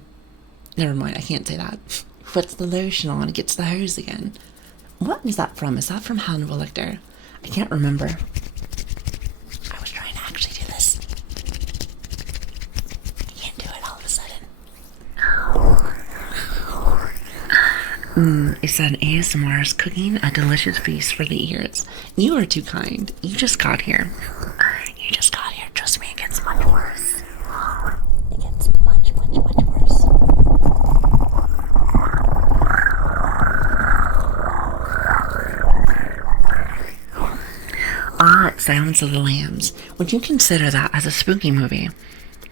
never mind. I can't say that. Puts the lotion on, it gets the hose again. What is that from? Is that from Hannibal Lecter? I can't remember. I was trying to actually do this. You can't do it all of a sudden. It said ASMR is cooking a delicious feast for the ears. You are too kind. You just got here. You just got here. Trust me, it gets much worse. It gets much, much, much worse. Silence of the Lambs. Would you consider that as a spooky movie?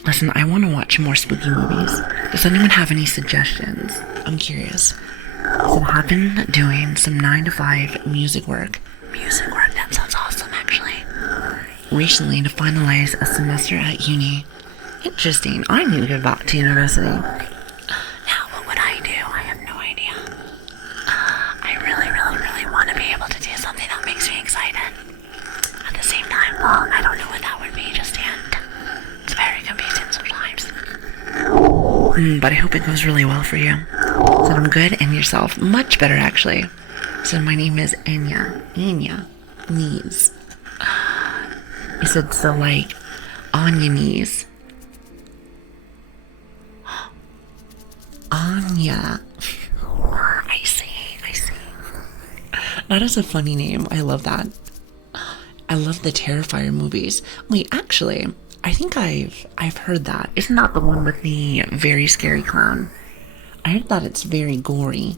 Listen, I want to watch more spooky movies. Does anyone have any suggestions? I'm curious. So I've been doing some 9 to 5 music work. Music work, that sounds awesome, actually. Recently to finalize a semester at uni. Interesting. I need to go back to university. Now, what would I do? I have no idea. I really, really, really want to be able to do something that makes me excited. At the same time, well, I don't know what that would be just yet. It's very confusing sometimes. But I hope it goes really well for you. So I'm good and yourself. Much better, actually. So my name is Anya. Anya. Knees. I said, so like, on your knees. Anya. I see. That is a funny name. I love that. I love the Terrifier movies. Wait, actually, I think I've heard that. Isn't that the one with the very scary clown? I heard that it's very gory.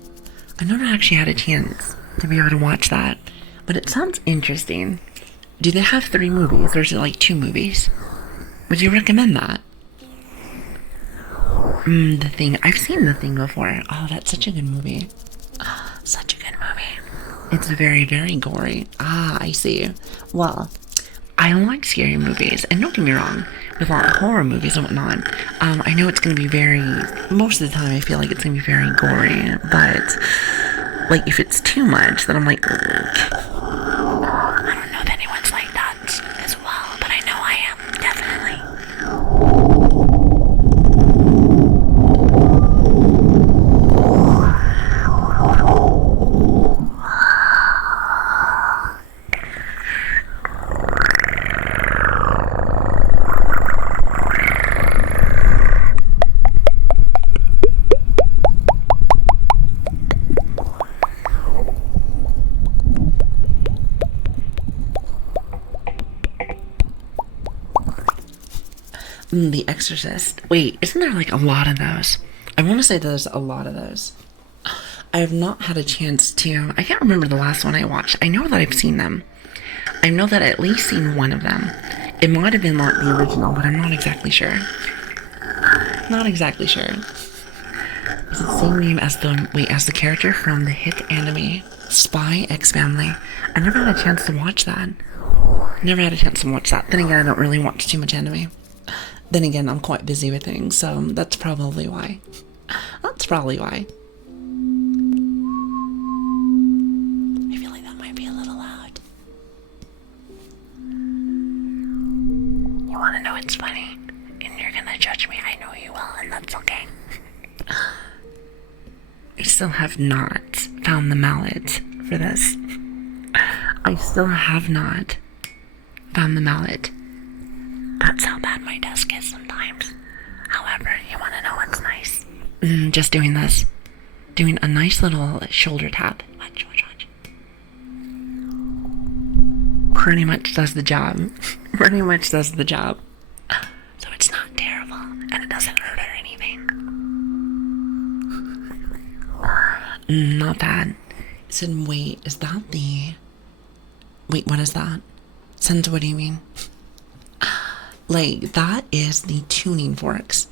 I never actually had a chance to be able to watch that, but it sounds interesting. Do they have 3 movies, or is it like 2 movies? Would you recommend that? The Thing. I've seen The Thing before. Oh, that's such a good movie. Such a good movie. It's very, very gory. Ah, I see. Well, I like scary movies, and don't get me wrong, with like horror movies and whatnot, I know it's going to be very, most of the time I feel like it's going to be very gory, but, like, if it's too much, then I'm like, ugh. I don't know if anyone's like that as well, but I know I am, definitely. The Exorcist. Wait, isn't there like a lot of those? I want to say there's a lot of those. I have not had a chance to... I can't remember the last one I watched. I know that I've seen them. I know that I at least seen one of them. It might have been like the original, but I'm not exactly sure. Not exactly sure. It's the same name as the character from the hit anime Spy X Family. I never had a chance to watch that. Never had a chance to watch that. Then again, I don't really watch too much anime. Then again, I'm quite busy with things, so that's probably why. That's probably why. I feel like that might be a little loud. You want to know what's funny? And you're gonna judge me. I know you will, and that's okay. I still have not found the mallet for this. I still have not found the mallet. That's how bad my desk is sometimes. However, whatever. You want to know what's nice? Just doing this. Doing a nice little shoulder tap. Watch. Pretty much does the job. Pretty much does the job. So it's not terrible, and it doesn't hurt or anything. Not bad. So wait, is that the... Wait, what is that? Send, what do you mean? Like, that is the tuning forks.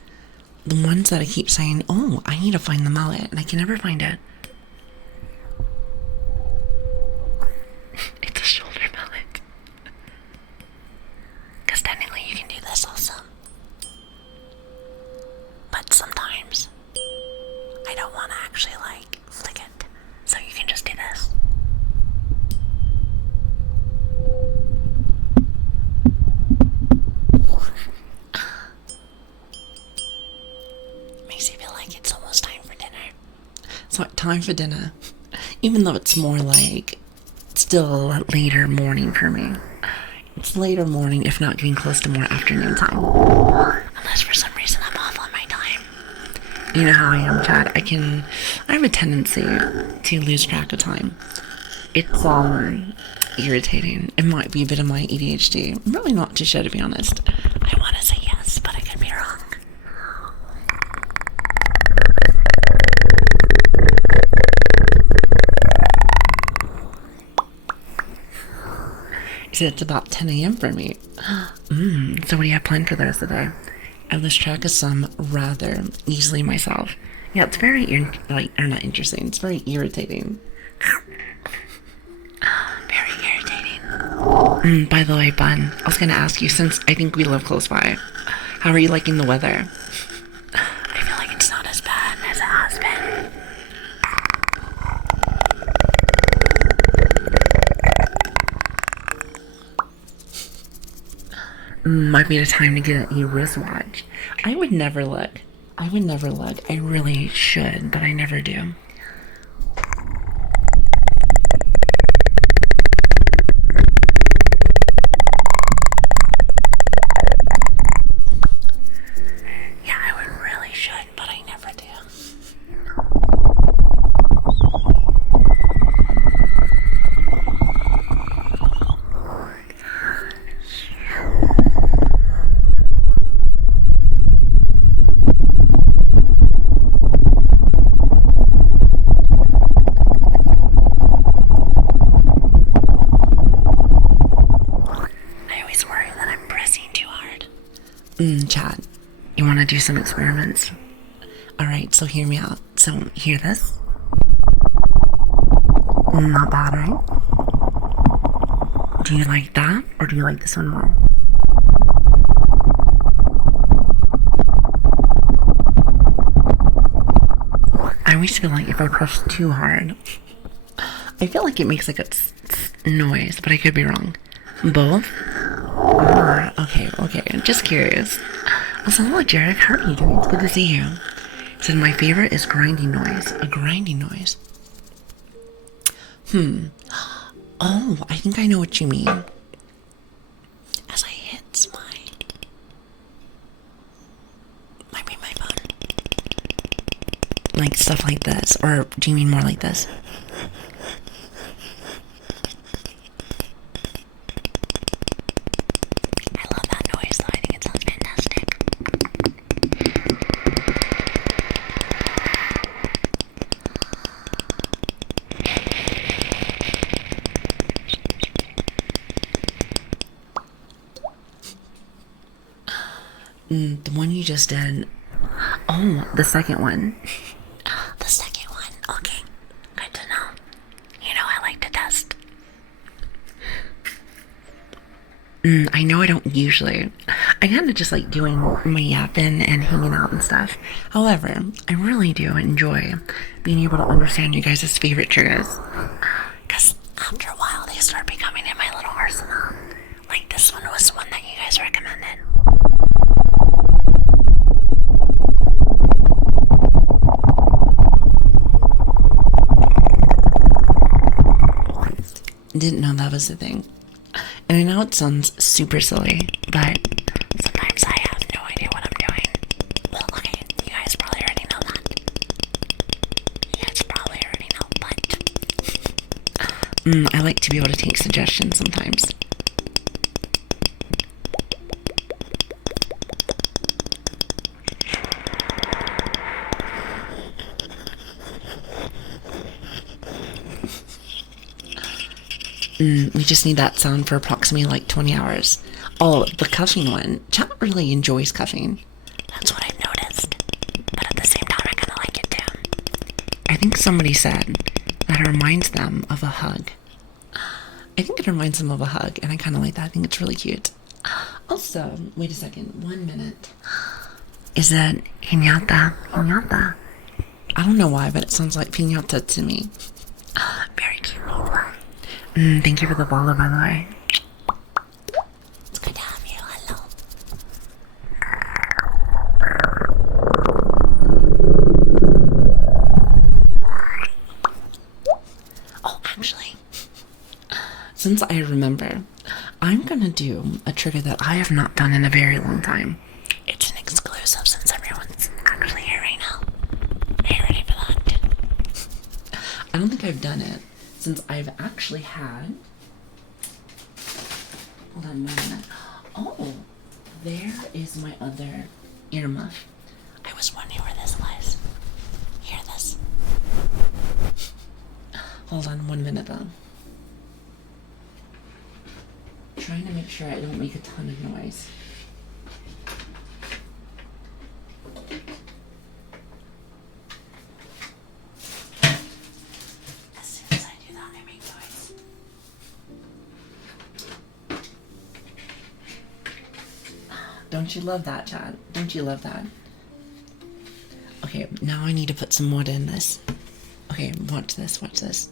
The ones that I keep saying, oh, I need to find the mallet, and I can never find it. It's a shoulder mallet. Because technically you can do this also. But sometimes I don't want to actually, like, flick it. So you can just do this. Makes you feel like it's almost time for dinner. So, time for dinner. Even though it's more like still later morning for me. It's later morning, if not getting close to more afternoon time. Unless for some reason I'm off on my time. You know how I am, Chad. I have a tendency to lose track of time. It's irritating. It might be a bit of my ADHD. I'm really not too sure, to be honest. I want to say yes, but I could be wrong. So it's about 10 a.m. for me. So what do you have planned for the rest of the day? I lose track of some rather easily myself. Yeah, it's very, not interesting. It's very irritating. Very irritating. By the way, Bun, I was going to ask you, since I think we live close by, how are you liking the weather? I feel like it's not as bad as it has been. Might be the time to get a wristwatch. I would never look. I really should, but I never do. Yeah, I would really should, but I never do. Chad, you want to do some experiments? Alright, so hear me out. So, hear this? Not bad, right? Do you like that, or do you like this one more? I always feel like if I push too hard, I feel like it makes like a noise, but I could be wrong. Both? Okay, just curious. Also, hello, Jarek, how are you doing? It's good to see you. Said my favorite is grinding noise. A grinding noise. Oh, I think I know what you mean. As I hit might be my phone. Like stuff like this, or do you mean more like this? The one you just did. Oh, the second one. The second one. Okay. Good to know. You know I like to test. I know I don't usually. I kind of just like doing my yapping and hanging out and stuff. However, I really do enjoy being able to understand you guys' favorite triggers. Because after a while, they start becoming in my little arsenal. Like this one was one that you guys recommended. Didn't know that was a thing. And I know it sounds super silly, but sometimes I have no idea what I'm doing. Well, I like to be able to take suggestions sometimes. We just need that sound for approximately like 20 hours. Oh, the cuffing one. Chat really enjoys cuffing. That's what I've noticed. But at the same time, I kind of like it too. I think somebody said that it reminds them of a hug. I think it reminds them of a hug, and I kind of like that. I think it's really cute. Also, wait a second. 1 minute. Is that piñata? Piñata? I don't know why, but it sounds like piñata to me. Very cute. Thank you for the follow, by the way. It's good to have you. Hello. Oh, actually, Since I remember, I'm gonna do a trigger that I have not done in a very long time. it's an exclusive since everyone's actually here right now. Are you ready for that? I don't think I've done it since I've actually had. Hold on 1 minute. Oh, there is my other earmuff. I was wondering where this was. Hear this? Hold on 1 minute though. Trying to make sure I don't make a ton of noise. As soon as I do that, I make noise. Don't you love that, Chad? Don't you love that? Okay, now I need to put some wood in this. Okay, watch this, watch this.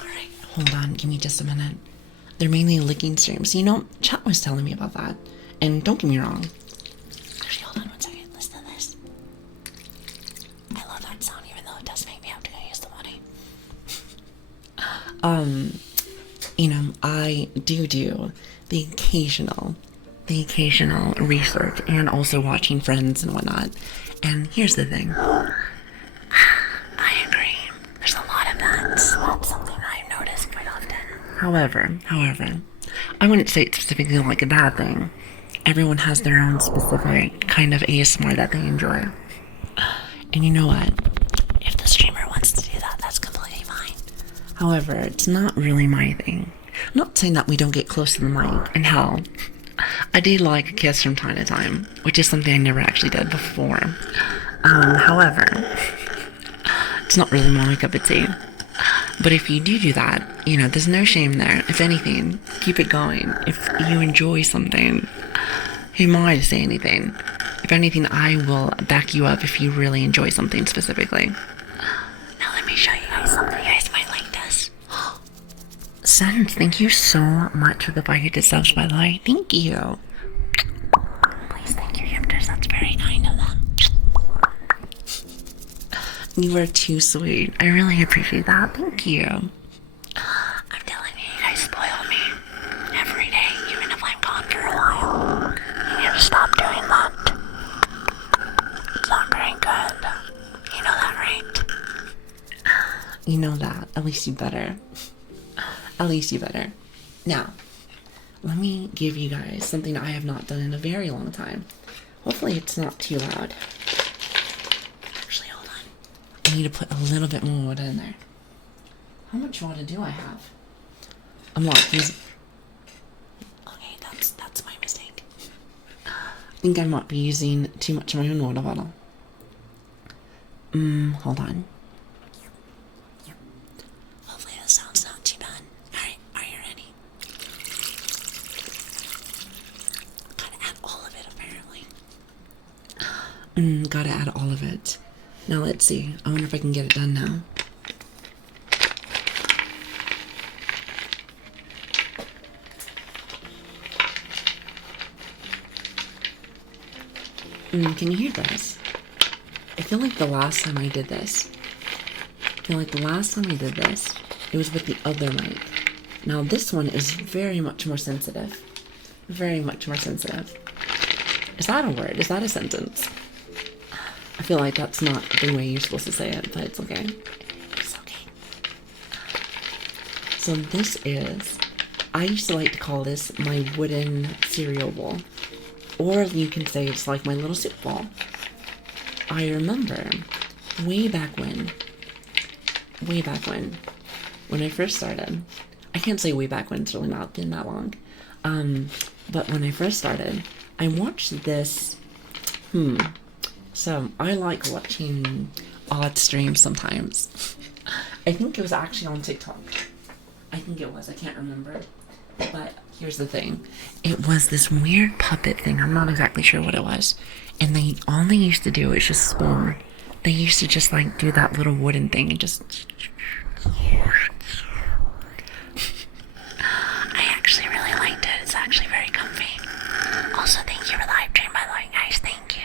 Alright. Hold on, give me just a minute. They're mainly licking streams. You know, Chat was telling me about that. And don't get me wrong. Actually, hold on 1 second. Listen to this. I love that sound, even though it does make me have to go use the money. You know, I do the occasional research and also watching Friends and whatnot. And here's the thing. I agree. There's a lot of that. That's something I've noticed quite often. However, I wouldn't say it's specifically like a bad thing. Everyone has their own specific kind of ASMR that they enjoy. And you know what? If the streamer wants to do that, that's completely fine. However, it's not really my thing. I'm not saying that we don't get close to the mic. And hell, I do like a kiss from time to time, which is something I never actually did before. However, it's not really my cup of tea. But if you do that, you know, there's no shame there. If anything, keep it going. If you enjoy something, who am I to say anything? If anything, I will back you up if you really enjoy something specifically. Now let me show you guys something. You guys might like this. Sense, thank you so much for the 500 subs, by the way. Thank you. Please thank your gifters. That's very kind of them. You are too sweet. I really appreciate that. Thank you. I'm telling you, you guys spoil me. Every day, even if I'm gone for a while. You need to stop doing that. It's not very good. You know that, right? You know that. At least you better. At least you better. Now, let me give you guys something I have not done in a very long time. Hopefully it's not too loud. Actually, hold on. I need to put a little bit more water in there. How much water do I have? I'm not using... Okay, that's my mistake. I think I might be using too much of my own water bottle. Hold on. Hopefully the sound's not too bad. Alright, are you ready? Gotta add all of it, apparently. Gotta add all of it. Now let's see. I wonder if I can get it done now. Can you hear this? I feel like the last time I did this, it was with the other mic. Now this one is very much more sensitive. Very much more sensitive. Is that a word? Is that a sentence? I feel like that's not the way you're supposed to say it, but it's okay. It's okay. So this is, I used to like to call this my wooden cereal bowl. Or you can say it's like my little soup bowl. I remember way back when I first started. I can't say way back when, it's really not been that long. But when I first started, I watched this, so I like watching odd streams sometimes. I think it was actually on TikTok. I can't remember. But here's the thing. It was this weird puppet thing. I'm not exactly sure what it was. And all they used to do is just spin. They used to just like do that little wooden thing and just... I actually really liked it. It's actually very comfy. Also, thank you for the hype train, by the way, guys. Thank you.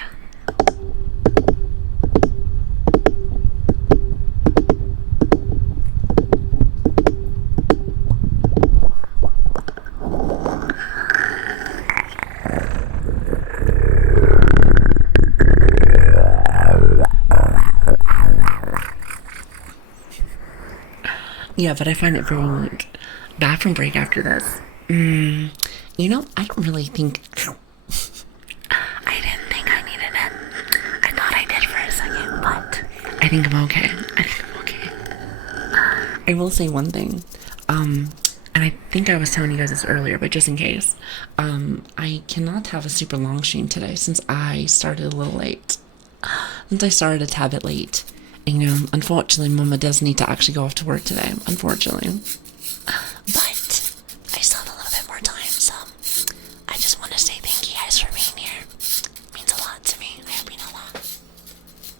Yeah, but I find it very like bathroom break after this. I don't really think. I didn't think I needed it. I thought I did for a second, but I think I'm okay. I will say one thing. And I think I was telling you guys this earlier, but just in case. I cannot have a super long stream today since I started a little late. Since I started a tad bit late. And, unfortunately, Mama does need to actually go off to work today. Unfortunately. But I still have a little bit more time, so I just want to say thank you guys for being here. It means a lot to me. I hope you know that.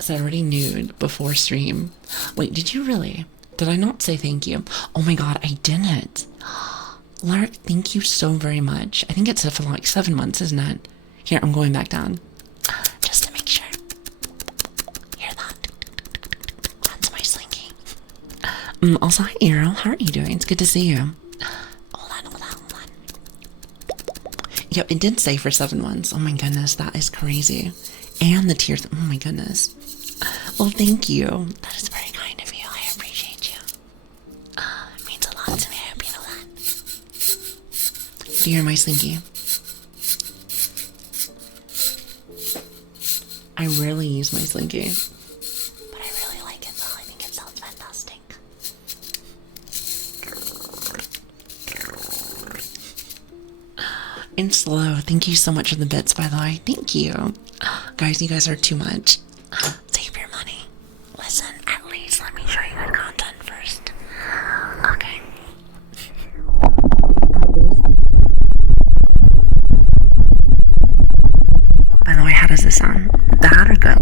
So I already nude before stream. Wait, did you really? Did I not say thank you? Oh my god, I didn't. Lark, thank you so very much. I think it's for like 7 months, isn't it? Here, I'm going back down. Just to make sure. Hear that? That's my slinky. Also, hi, Ariel. How are you doing? It's good to see you. Hold on. Yep, it did say for 7 months. Oh my goodness, that is crazy. And the tears. Oh my goodness. Well, thank you. That is very kind of you. I appreciate you. It means a lot to me. I hope you know that. Do you hear my slinky? I rarely use my slinky. But I really like it though. I think it sounds fantastic. And slow. Thank you so much for the bits, by the way. Thank you. Guys, you guys are too much. Save your money. Listen, at least let me show you good content first. Okay. At least. By the way, how does this sound? Bad or good?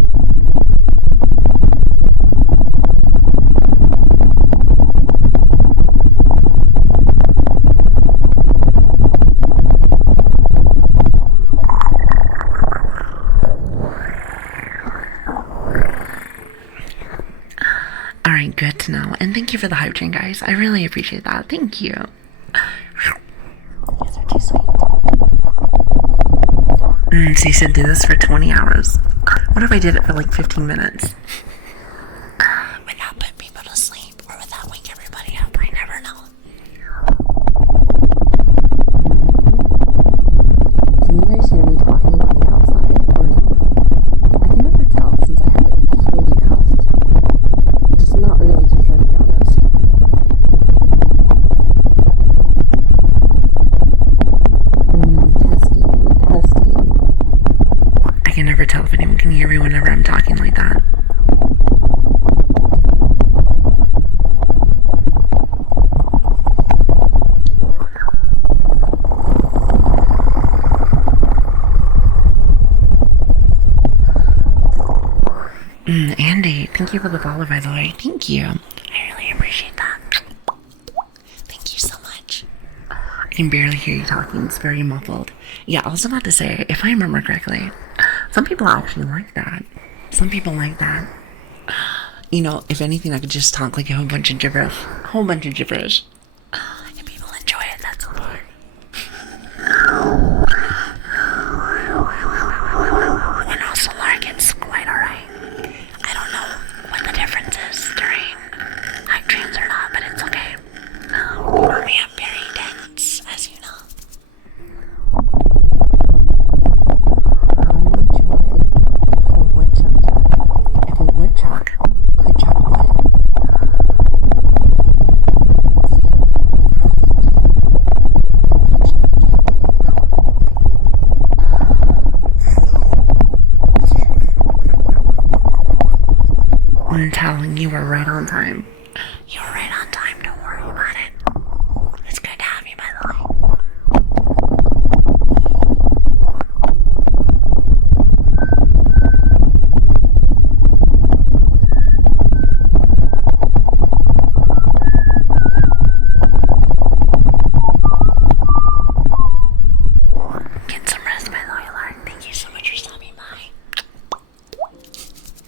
Alright, good to know. And thank you for the hype train, guys. I really appreciate that. Thank you. You guys are too sweet. So you said do this for 20 hours. What if I did it for like 15 minutes? Would that put people to sleep, or would that wake everybody up? I never know. Can you guys hear me talking on the outside or no? I can never tell since I had it fully cuffed. Just not really too sure, to be honest. Testing. I can never tell if anyone can hear me whenever I'm talking like that. Andy, thank you for the follow, by the way. Thank you. I really appreciate that. Thank you so much. I can barely hear you talking. It's very muffled. Yeah, I was about to say, if I remember correctly, some people actually like that. Some people like that. If anything, I could just talk like a whole bunch of gibberish. If people enjoy it, that's okay. And also, Lark, it's quite alright. I don't know what the difference is during hype dreams or not, but it's okay. were right on time. You were right on time, don't worry about it. It's good to have you, by the way. Get some rest, my loyal heart. Thank you so much for stopping by.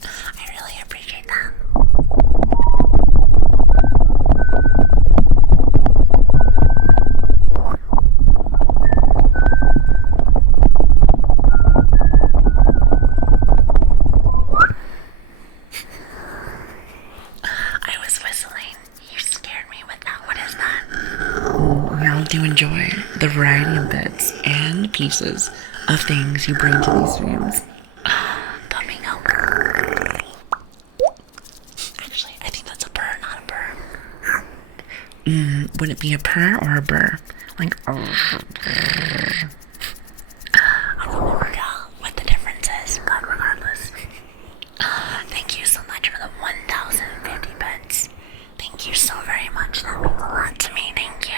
I really appreciate that. I was whistling. You scared me with that. What is that? I do enjoy the variety of bits and pieces of things you bring to these streams. Puppy milk. Actually, I think that's a burr, not a burr. Would it be a purr or a burr? Like, I don't remember what the difference is, but regardless. Thank you so much for the 1,050 bits. Thank you so very much. That means a lot to me. Thank you.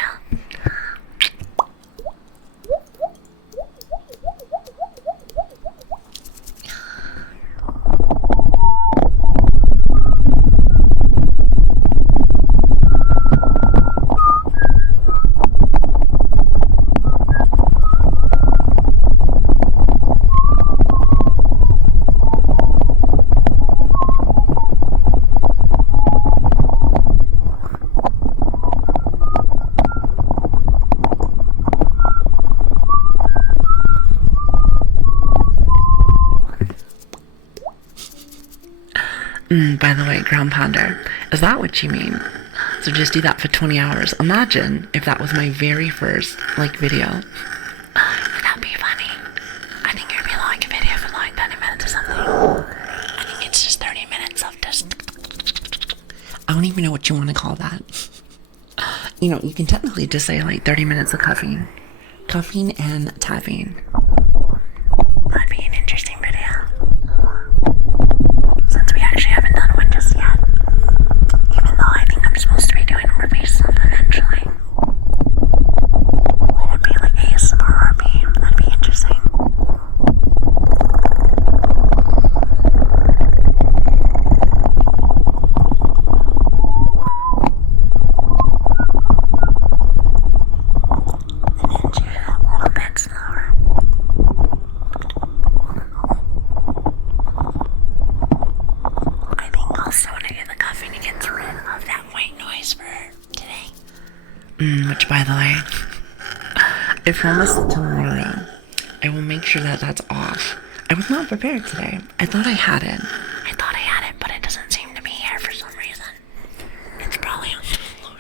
by the way, ground pounder, is that what you mean? So just do that for 20 hours. Imagine if that was my very first, video. Would that be funny? I think it would be like a video for like 30 minutes or something. I think it's just 30 minutes of just... I don't even know what you want to call that. You can technically just say 30 minutes of cuffing. Cuffing and tapping. That'd be an interesting video. Since we actually haven't done one just yet. Even though I think I'm supposed to be doing RP stuff eventually. Would it be like ASMR RP? That'd be interesting. And then do it a little bit slower. I think also when I do the cuffing, it gets rid of that white noise for today. Which, by the way, I promise tomorrow I will make sure that that's off. I was not prepared today. I thought I had it. I thought I had it, but it doesn't seem to be here for some reason. It's probably on the floor.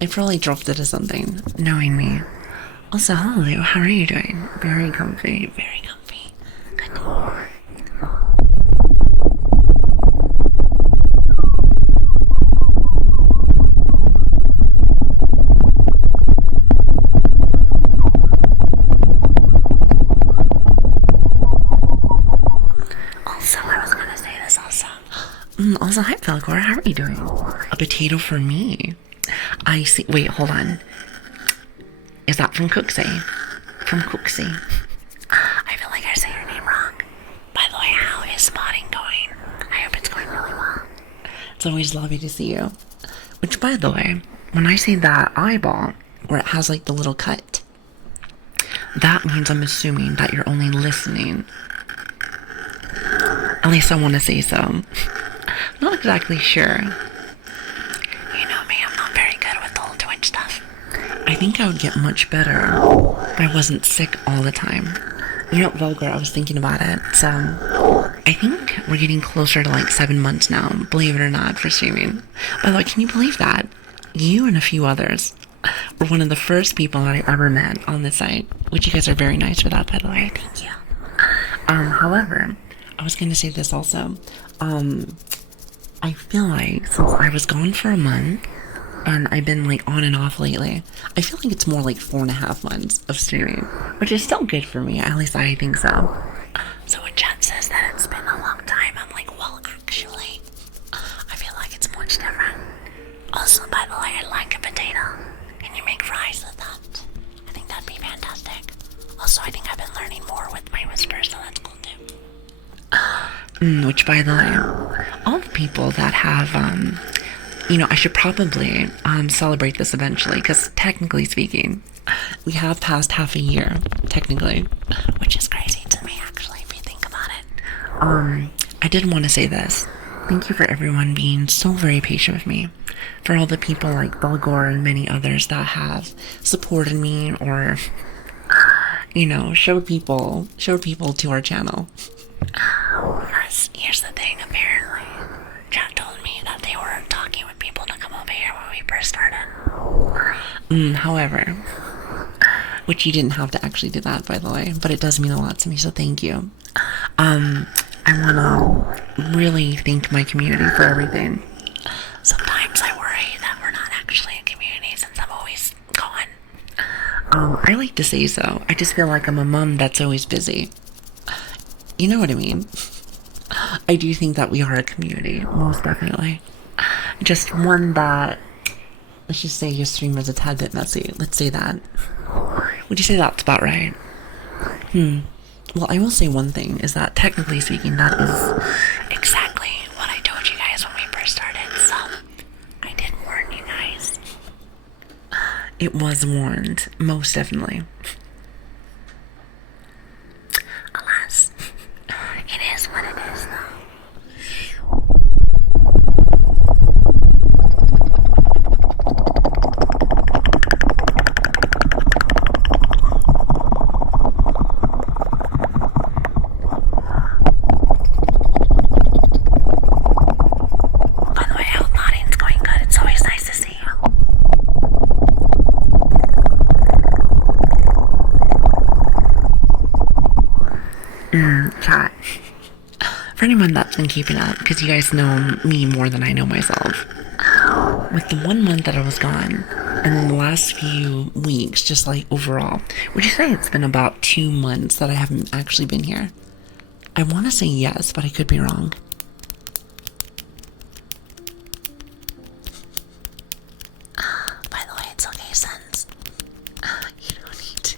I probably dropped it or something, knowing me. Also, hello, how are you doing? Very comfy, very comfy. Good to hear. Also, I was gonna say this also. Also, hi, Falcor, how are you doing? A potato for me. I see. Wait, hold on. Is that from Cooksey? From Cooksey. I feel like I say your name wrong. By the way, how is spotting going? I hope it's going really well. It's always lovely to see you. Which, by the way, when I say that eyeball, where it has the little cut, that means I'm assuming that you're only listening. At least I want to say so. Not exactly sure. You know me, I'm not very good with the whole Twitch stuff. I think I would get much better if I wasn't sick all the time. Vulgar, I was thinking about it. So, I think we're getting closer to 7 months now, believe it or not, for streaming. By the way, can you believe that? You and a few others were one of the first people that I ever met on this site, which you guys are very nice for that, by the way. Thank you. However, I was going to say this also. I feel like since I was gone for a month, and I've been on and off lately, I feel like it's more 4.5 months of streaming, which is still good for me. At least I think so. So when chat says that it's been a long time, I'm like, well, actually. Which, by the way, all the people that have, I should probably celebrate this eventually, because technically speaking, we have passed half a year, technically. Which is crazy to me, actually, if you think about it. I did want to say this. Thank you for everyone being so very patient with me. For all the people like Bulgor and many others that have supported me or, showed people to our channel. Yes, here's the thing, apparently. Chat told me that they were talking with people to come over here when we first started. However, which you didn't have to actually do that, by the way, but it does mean a lot to me, so thank you. I want to really thank my community for everything. Sometimes I worry that we're not actually a community since I'm always gone. I like to say so. I just feel like I'm a mom that's always busy. You know what I mean? I do think that we are a community, most definitely. Just one that, let's just say your stream is a tad bit messy. Let's say that. Would you say that's about right? Well, I will say one thing, is that technically speaking, that is exactly what I told you guys when we first started, so I did warn you guys. It was warned, most definitely. Alas, it is what it is, though. By the way, I hope nodding's going good. It's always nice to see you. Chat. For anyone that's been keeping up, because you guys know me more than I know myself. With the 1 month that I was gone, and then the last few weeks, just like overall, would you say it's been about 2 months that I haven't actually been here? I want to say yes, but I could be wrong. By the way, it's okay, sons. You don't need to.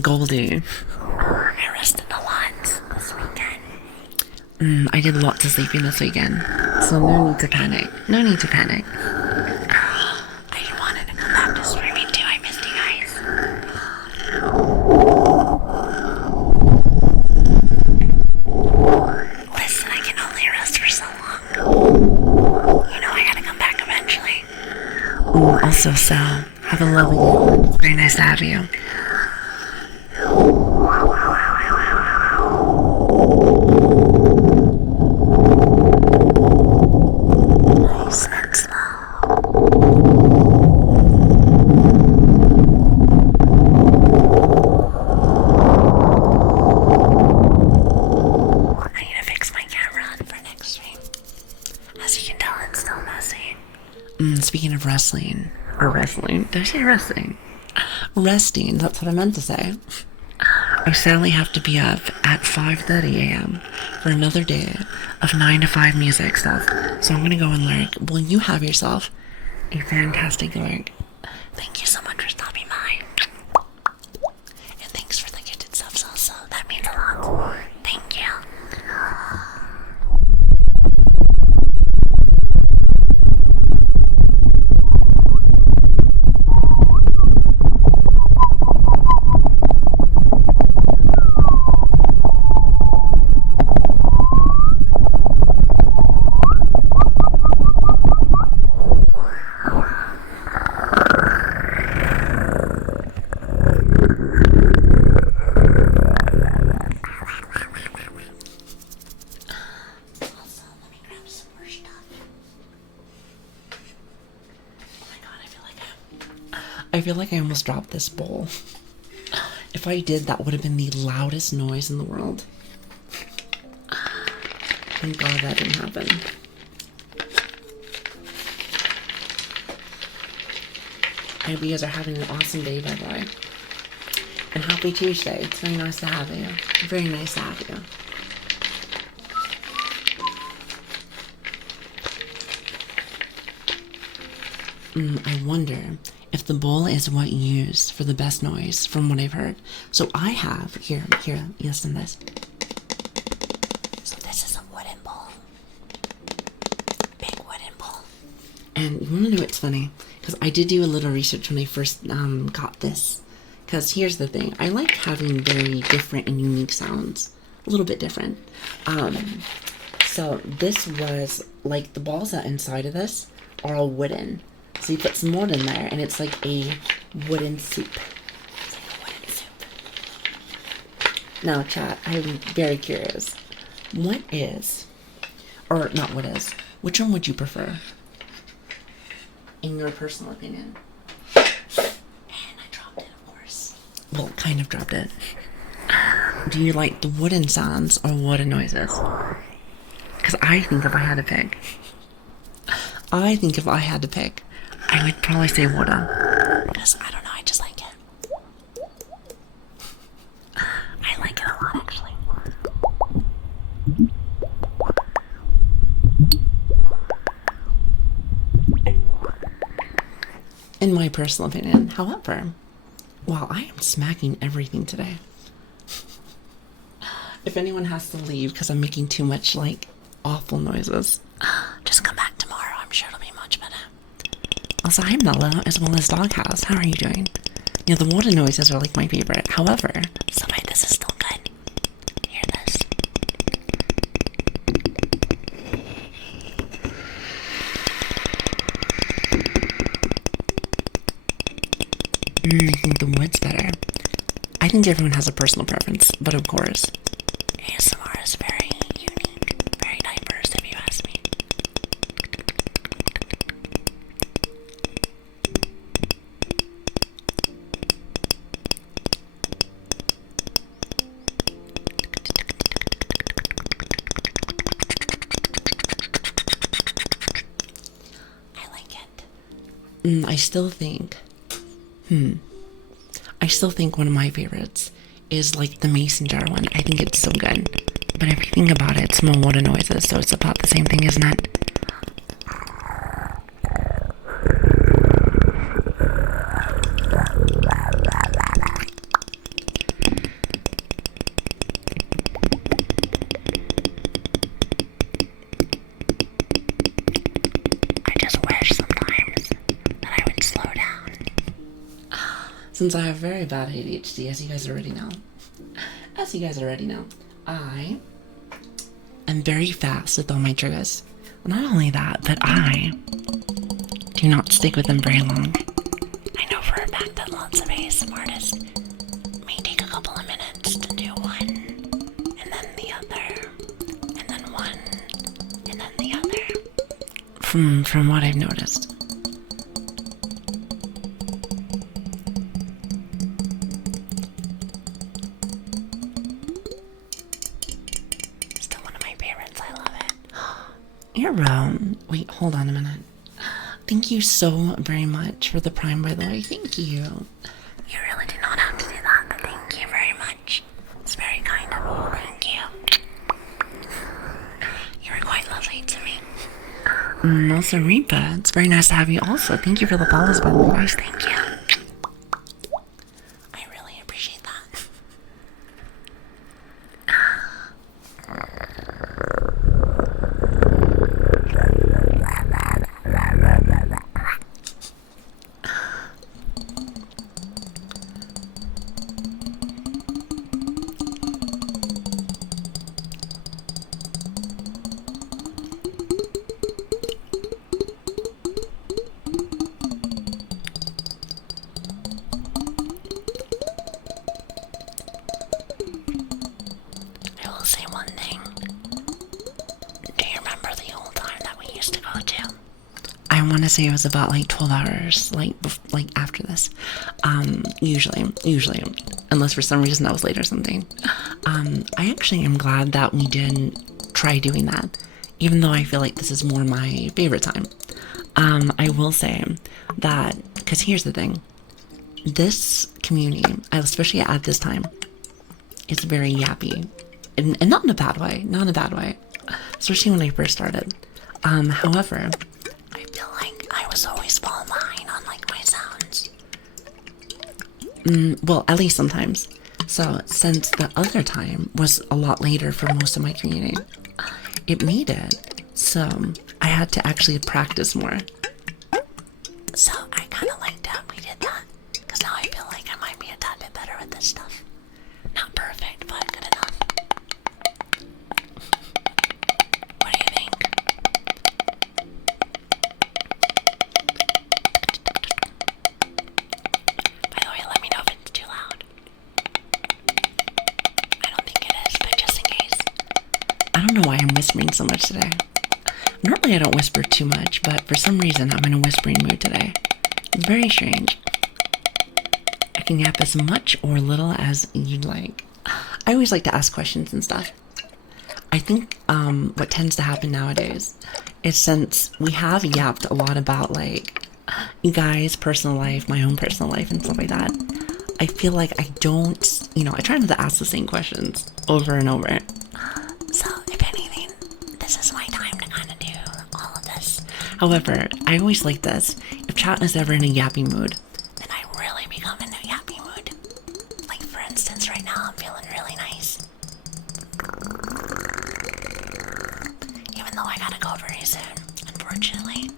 Goldie. I rested a lot this weekend. I did lots of sleeping this weekend, so no need to panic. No need to panic. I wanted to come back to streaming too. I missed you guys. Listen, I can only rest for so long. I gotta come back eventually. Also, Sal, have a lovely day. It's very nice to have you. Nice and slow. I need to fix my camera for next stream. As you can tell, it's still messy. Speaking of wrestling, did I say wrestling? Resting, that's what I meant to say. I sadly have to be up at 5:30 a.m. for another day of 9 to 5 music stuff. So I'm gonna go and lurk. Will you have yourself a fantastic lurk? Thank you so much for stopping by. And thanks for the gifted subs also. That means a lot. Thank you. I feel like I almost dropped this bowl. If if I did, that would have been the loudest noise in the world. Thank God that didn't happen. I hope you guys are having an awesome day, by the way. And happy Tuesday. It's very nice to have you. Very nice to have you. I wonder if the bowl is what you used for the best noise, from what I've heard. So I have, here, listen to this. So this is a wooden bowl. Big wooden bowl. And you want to know what's funny? Because I did do a little research when I first got this. Because here's the thing. I like having very different and unique sounds. A little bit different. So this was, like, the balls that inside of this are all wooden. So you put some wood in there, and it's like a wooden soup. It's like a wooden soup. Now, chat, I'm very curious. What is, or not what is, which one would you prefer? In your personal opinion? And I dropped it, of course. Well, kind of dropped it. Do you like the wooden sounds or wooden noises? Because I think if I had to pick, I would probably say wooden. Because, I don't know, I just like it. I like it a lot, actually. In my personal opinion. However, wow, I am smacking everything today. If anyone has to leave because I'm making too much, like, awful noises, just come back tomorrow. I'm sure it'll be much better. also, I'm Nella, as well as Doghouse. How are you doing? You know, the water noises are, like, my favorite. However, so wait, this is still good. Hear this. I think the wood's better. I think everyone has a personal preference, but of course. ASMR is very unique, very diverse, if you ask me. I like it. I still think one of my favorites is like the mason jar one. I think it's so good. But if you think about it, it's more water noises, so it's about the same thing, isn't it? I just wish sometimes that I would slow down. Since I have very bad ADHD, as you guys already know. I am very fast with all my triggers. Not only that, but I do not stick with them very long. I know for a fact that lots of ASMR artists may take a couple of minutes to do one, and then the other, and then one, and then the other. From what I've noticed. Still one of my favorites. I love it. You're wait, hold on a minute. Thank you so very much for the Prime, by the way. Thank you. You really did not have to do that, but thank you very much. It's very kind of you. Thank you. You were quite lovely to me. Also, Reaper, it's very nice to have you also. Thank you for the follows, by the way. Nice, thank you. I really appreciate that. I will say one thing. Do you remember the old time that we used to go to? I want to say it was about like 12 hours, like after this. Usually, unless for some reason I was late or something. I actually am glad that we didn't try doing that, even though I feel like this is more my favorite time. I will say that, because here's the thing, this community, especially at this time, is very yappy, and not in a bad way, not in a bad way, especially when I first started. However, I feel like I was always falling behind on like my sounds. Well, at least sometimes. So since the other time was a lot later for most of my community, it made it so I had to actually practice more. So I kind of like that we did that, because now I feel like I might be a tad bit better with this stuff. Not perfect, but good enough. What do you think? By the way, let me know if it's too loud. I don't think it is, but just in case. I don't know why I'm whispering so much today. Normally I don't whisper too much, but for some reason I'm in a whispering mood today. It's very strange. I can yap as much or little as you'd like. I always like to ask questions and stuff. I think what tends to happen nowadays is, since we have yapped a lot about like you guys' personal life, my own personal life and stuff like that, I feel like I don't, I try not to ask the same questions over and over. So, if anything, this is my time to kind of do all of this. However, I always like this. If chat is ever in a yappy mood, Then I really become in a yappy mood. Like, for instance, right now I'm feeling really nice. Even though I gotta go very soon, unfortunately.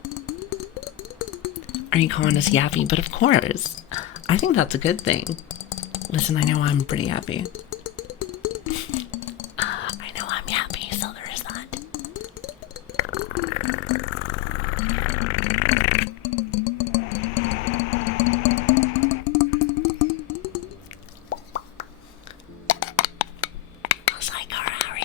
are you calling us yappy? But of course, I think that's a good thing. Listen, I know I'm pretty happy. I know I'm yappy, so there is that. How's Cara? How are you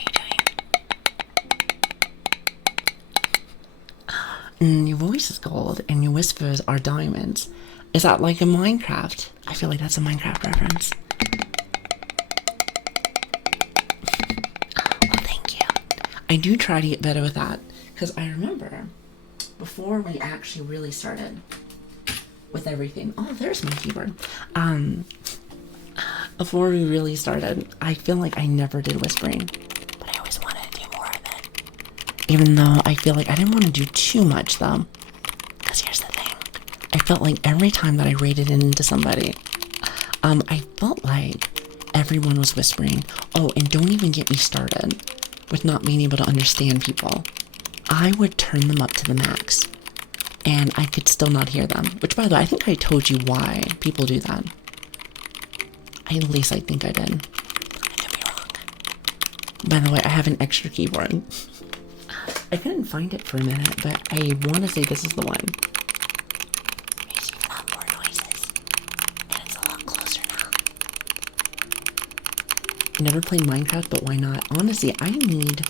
doing? Your voice is gold and your whispers are diamonds. Is that like a Minecraft? I feel like that's a Minecraft reference. Well, thank you. I do try to get better with that, because I remember before we actually really started with everything. Oh, there's my keyboard. Before we really started, I feel like I never did whispering. But I always wanted to do more of it. Even though I feel like I didn't want to do too much though. Because here's the thing. I felt like every time that I raided into somebody, I felt like everyone was whispering. Oh, and don't even get me started with not being able to understand people. I would turn them up to the max, and I could still not hear them. Which, by the way, I think I told you why people do that. At least I think I did. I could be wrong. By the way, I have an extra keyboard. I couldn't find it for a minute, but I want to say this is the one. Makes you have more noises. And it's a lot closer now. I never played Minecraft, but why not? Honestly, I need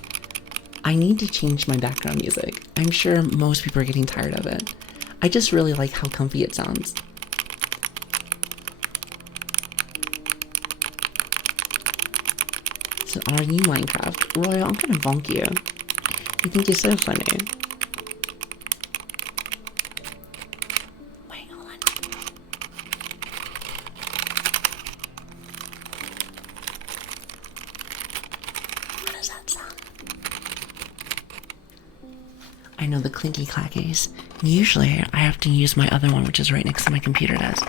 to change my background music. I'm sure most people are getting tired of it. I just really like how comfy it sounds. So are you Minecraft? Royal, I'm gonna bonk you. I think you're so funny. Wait, hold on. What does that sound? I know the clinky clackies. Usually I have to use my other one, which is right next to my computer desk.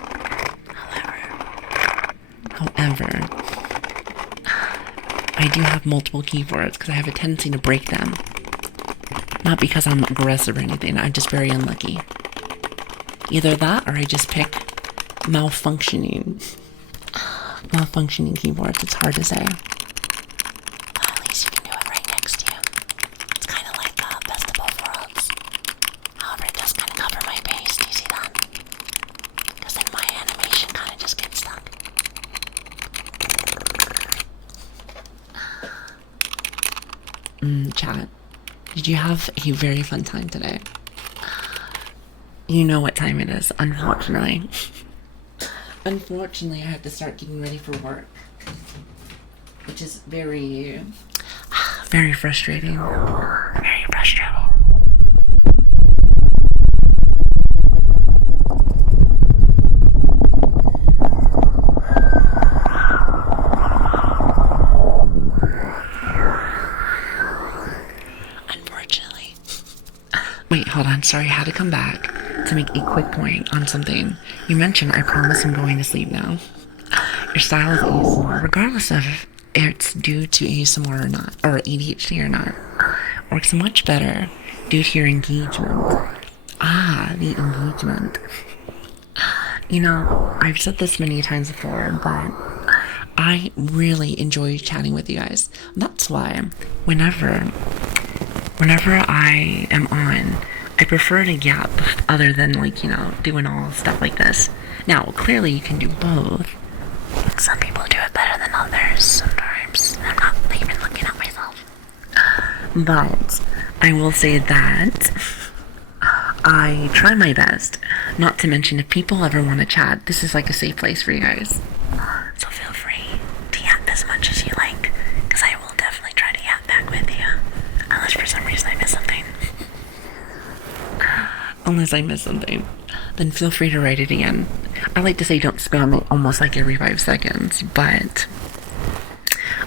However, I do have multiple keyboards because I have a tendency to break them. Not because I'm aggressive or anything, I'm just very unlucky. Either that or I just pick malfunctioning keyboards. It's hard to say. Well, at least you can do it right next to you. It's kind of like Best of Both Worlds. However, it does kind of cover my face. Do you see that? Because then my animation kind of just gets stuck. Chat, did you have a very fun time today? You know what time it is, unfortunately. Unfortunately, I have to start getting ready for work, which is very, very frustrating. Very frustrating. Unfortunately. Wait, hold on. Sorry, I had to come back to make a quick point on something. You mentioned, I promise I'm going to sleep now. Your style of ASMR, regardless of if it's due to ASMR or not, or ADHD or not, works much better due to your engagement. Ah, the engagement. You know, I've said this many times before, but I really enjoy chatting with you guys. That's why whenever I am on, I prefer to gap other than like, doing all stuff like this. Now, clearly you can do both. Some people do it better than others sometimes. I'm not even looking at myself. But I will say that I try my best. Not to mention, if people ever want to chat, this is like a safe place for you guys. So feel free to yap as much as you like, because I will definitely try to yap back with you. Unless for some reason I miss something. Unless I miss something, then feel free to write it again. I like to say don't spam it almost like every 5 seconds, but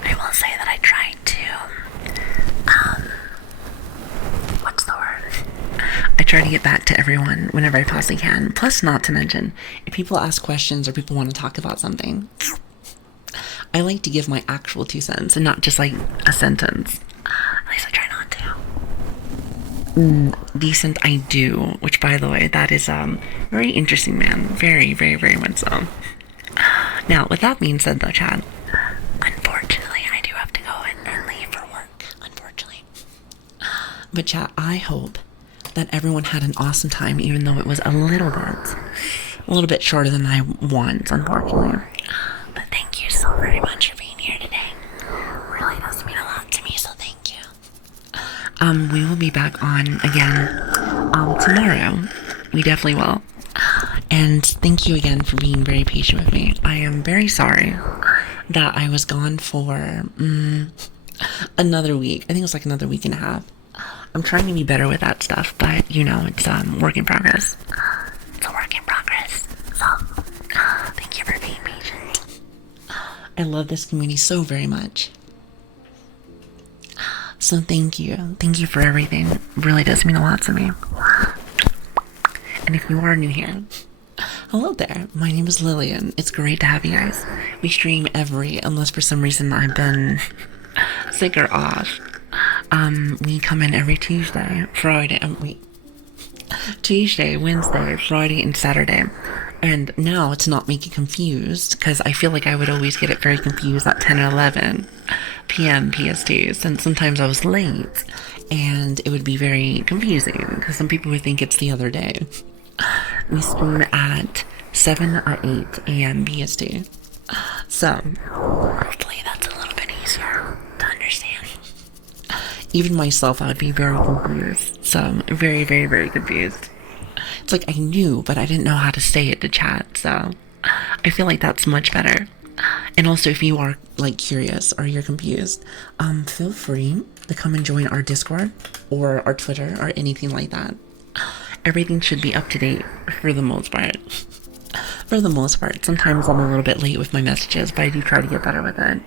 I will say that I tried to, what's the word? I try to get back to everyone whenever I possibly can. Plus, not to mention, if people ask questions or people want to talk about something, I like to give my actual 2 cents and not just like a sentence. At least I try not to. Decent I do, which by the way, that is very interesting, man. Very, very, very much so. Now, with that being said though, Chad, unfortunately, I do have to go and leave for work, unfortunately. But Chad, I hope that everyone had an awesome time, even though it was a little bit shorter than I want, unfortunately. But thank you so very much for being here today. It really does mean a lot to me, so thank you. We will be back on again tomorrow. We definitely will. And thank you again for being very patient with me. I am very sorry that I was gone for another week. I think it was like another week and a half. I'm trying to be better with that stuff, but it's work in progress. It's a work in progress. So, thank you for being patient. I love this community so very much. So thank you. Thank you for everything. It really does mean a lot to me. And if you are new here, hello there. My name is Lilian. It's great to have you guys. We stream unless for some reason I've been sick or off. We come in every Tuesday, Wednesday, Friday, and Saturday. And now, to not make it confused, because I feel like I would always get it very confused at 10 or 11 p.m. PST, since sometimes I was late, and it would be very confusing, because some people would think it's the other day. We stream at 7 or 8 a.m. PST. So, hopefully that's a little bit easier to understand. Even myself, I would be very confused. So, very, very, very confused. It's like I knew, but I didn't know how to say it to chat, so I feel like that's much better. And also, if you are like curious or you're confused, feel free to come and join our Discord or our Twitter or anything like that. Everything should be up to date for the most part. For the most part. Sometimes I'm a little bit late with my messages, but I do try to get better with it.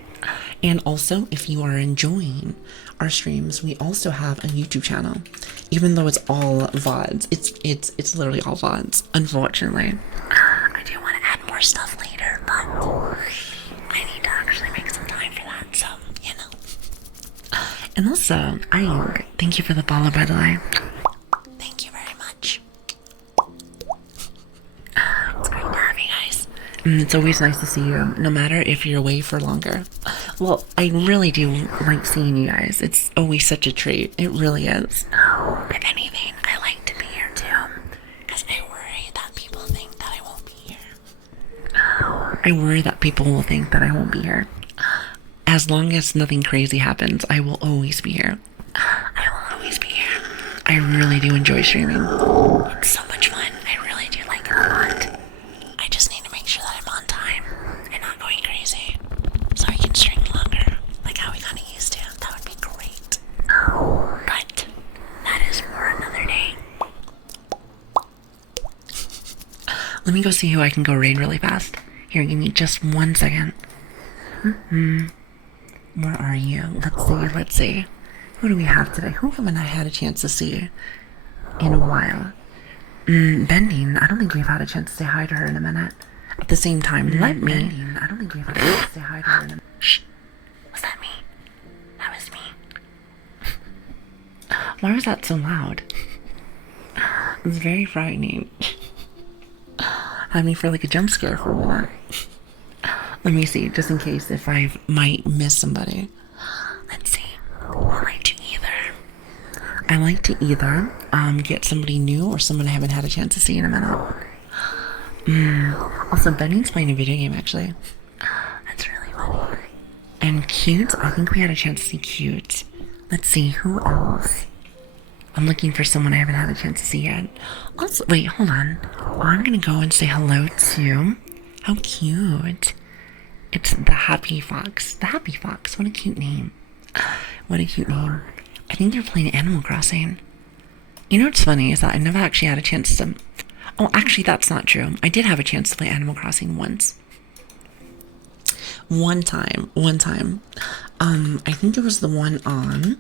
And also, if you are enjoying our streams, we also have a YouTube channel. Even though it's all VODs, it's literally all VODs, unfortunately. I do want to add more stuff later, but I need to actually make some time for that, so, And also, I thank you for the follow, by the way. Thank you very much. It's great to have you guys. It's always nice to see you, no matter if you're away for longer. Well, I really do like seeing you guys. It's always such a treat. It really is. If anything, I like to be here too, because I worry that people think that I won't be here. I worry that people will think that I won't be here. As long as nothing crazy happens, I will always be here. I will always be here. I really do enjoy streaming. It's so much fun. I really do like it a lot. I just need to make sure that I'm on Let me go see who I can go raid really fast. Here, give me just 1 second. Where are you? Let's see. Who do we have today? Who haven't I had a chance to see in a while? Bending. I don't think we've had a chance to say hi to her in a minute. At the same time, let me. Bending. I don't think we've had a chance to say hi to her in a minute. Shh. Was that me? That was me. Why was that so loud? It was very frightening. Had me for like a jump scare for a minute. Let me see, just in case if I might miss somebody. Let's see. I like to either get somebody new or someone I haven't had a chance to see in a minute. Also, Benny's playing a video game, actually. That's really funny. And Cute, I think we had a chance to see Cute. Let's see, who else? I'm looking for someone I haven't had a chance to see yet. Also, wait, hold on. I'm gonna go and say hello to... How cute. It's the Happy Fox. The Happy Fox. What a cute name. What a cute name. I think they're playing Animal Crossing. You know what's funny is that I never actually had a chance to... Oh, actually, that's not true. I did have a chance to play Animal Crossing once. One time. I think it was the one on...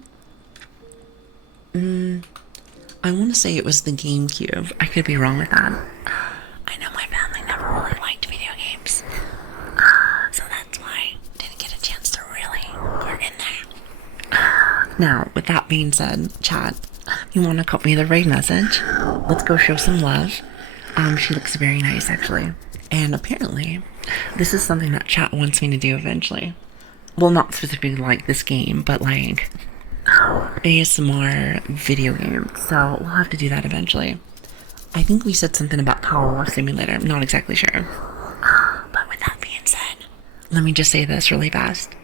I want to say it was the GameCube. I could be wrong with that. I know my family never really liked video games. So that's why I didn't get a chance to really get in there. Now, with that being said, chat, you want to copy the raid message? Let's go show some love. She looks very nice, actually. And apparently, this is something that chat wants me to do eventually. Well, not specifically like this game, but like ASMR video game. So we'll have to do that eventually. I think we said something about Power War Simulator. I'm not exactly sure. But with that being said, let me just say this really fast.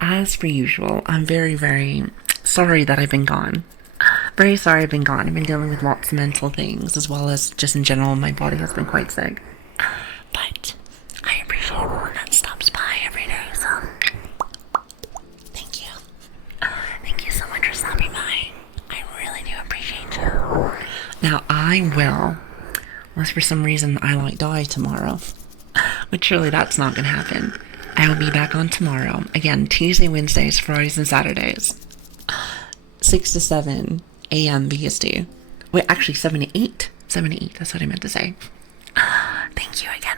As per usual, I'm very, very sorry that I've been gone. Very sorry I've been gone. I've been dealing with lots of mental things, as well as just in general, my body has been quite sick. But I appreciate everyone that stops by every day, so thank you. Thank you so much for stopping by. I really do appreciate you. Now, I will, unless for some reason I like die tomorrow, which surely that's not going to happen. I will be back on tomorrow. Again, Tuesday, Wednesdays, Fridays, and Saturdays. 6 to 7 a.m. BST. Wait, actually 7 to 8. 7 to 8, that's what I meant to say. Thank you again.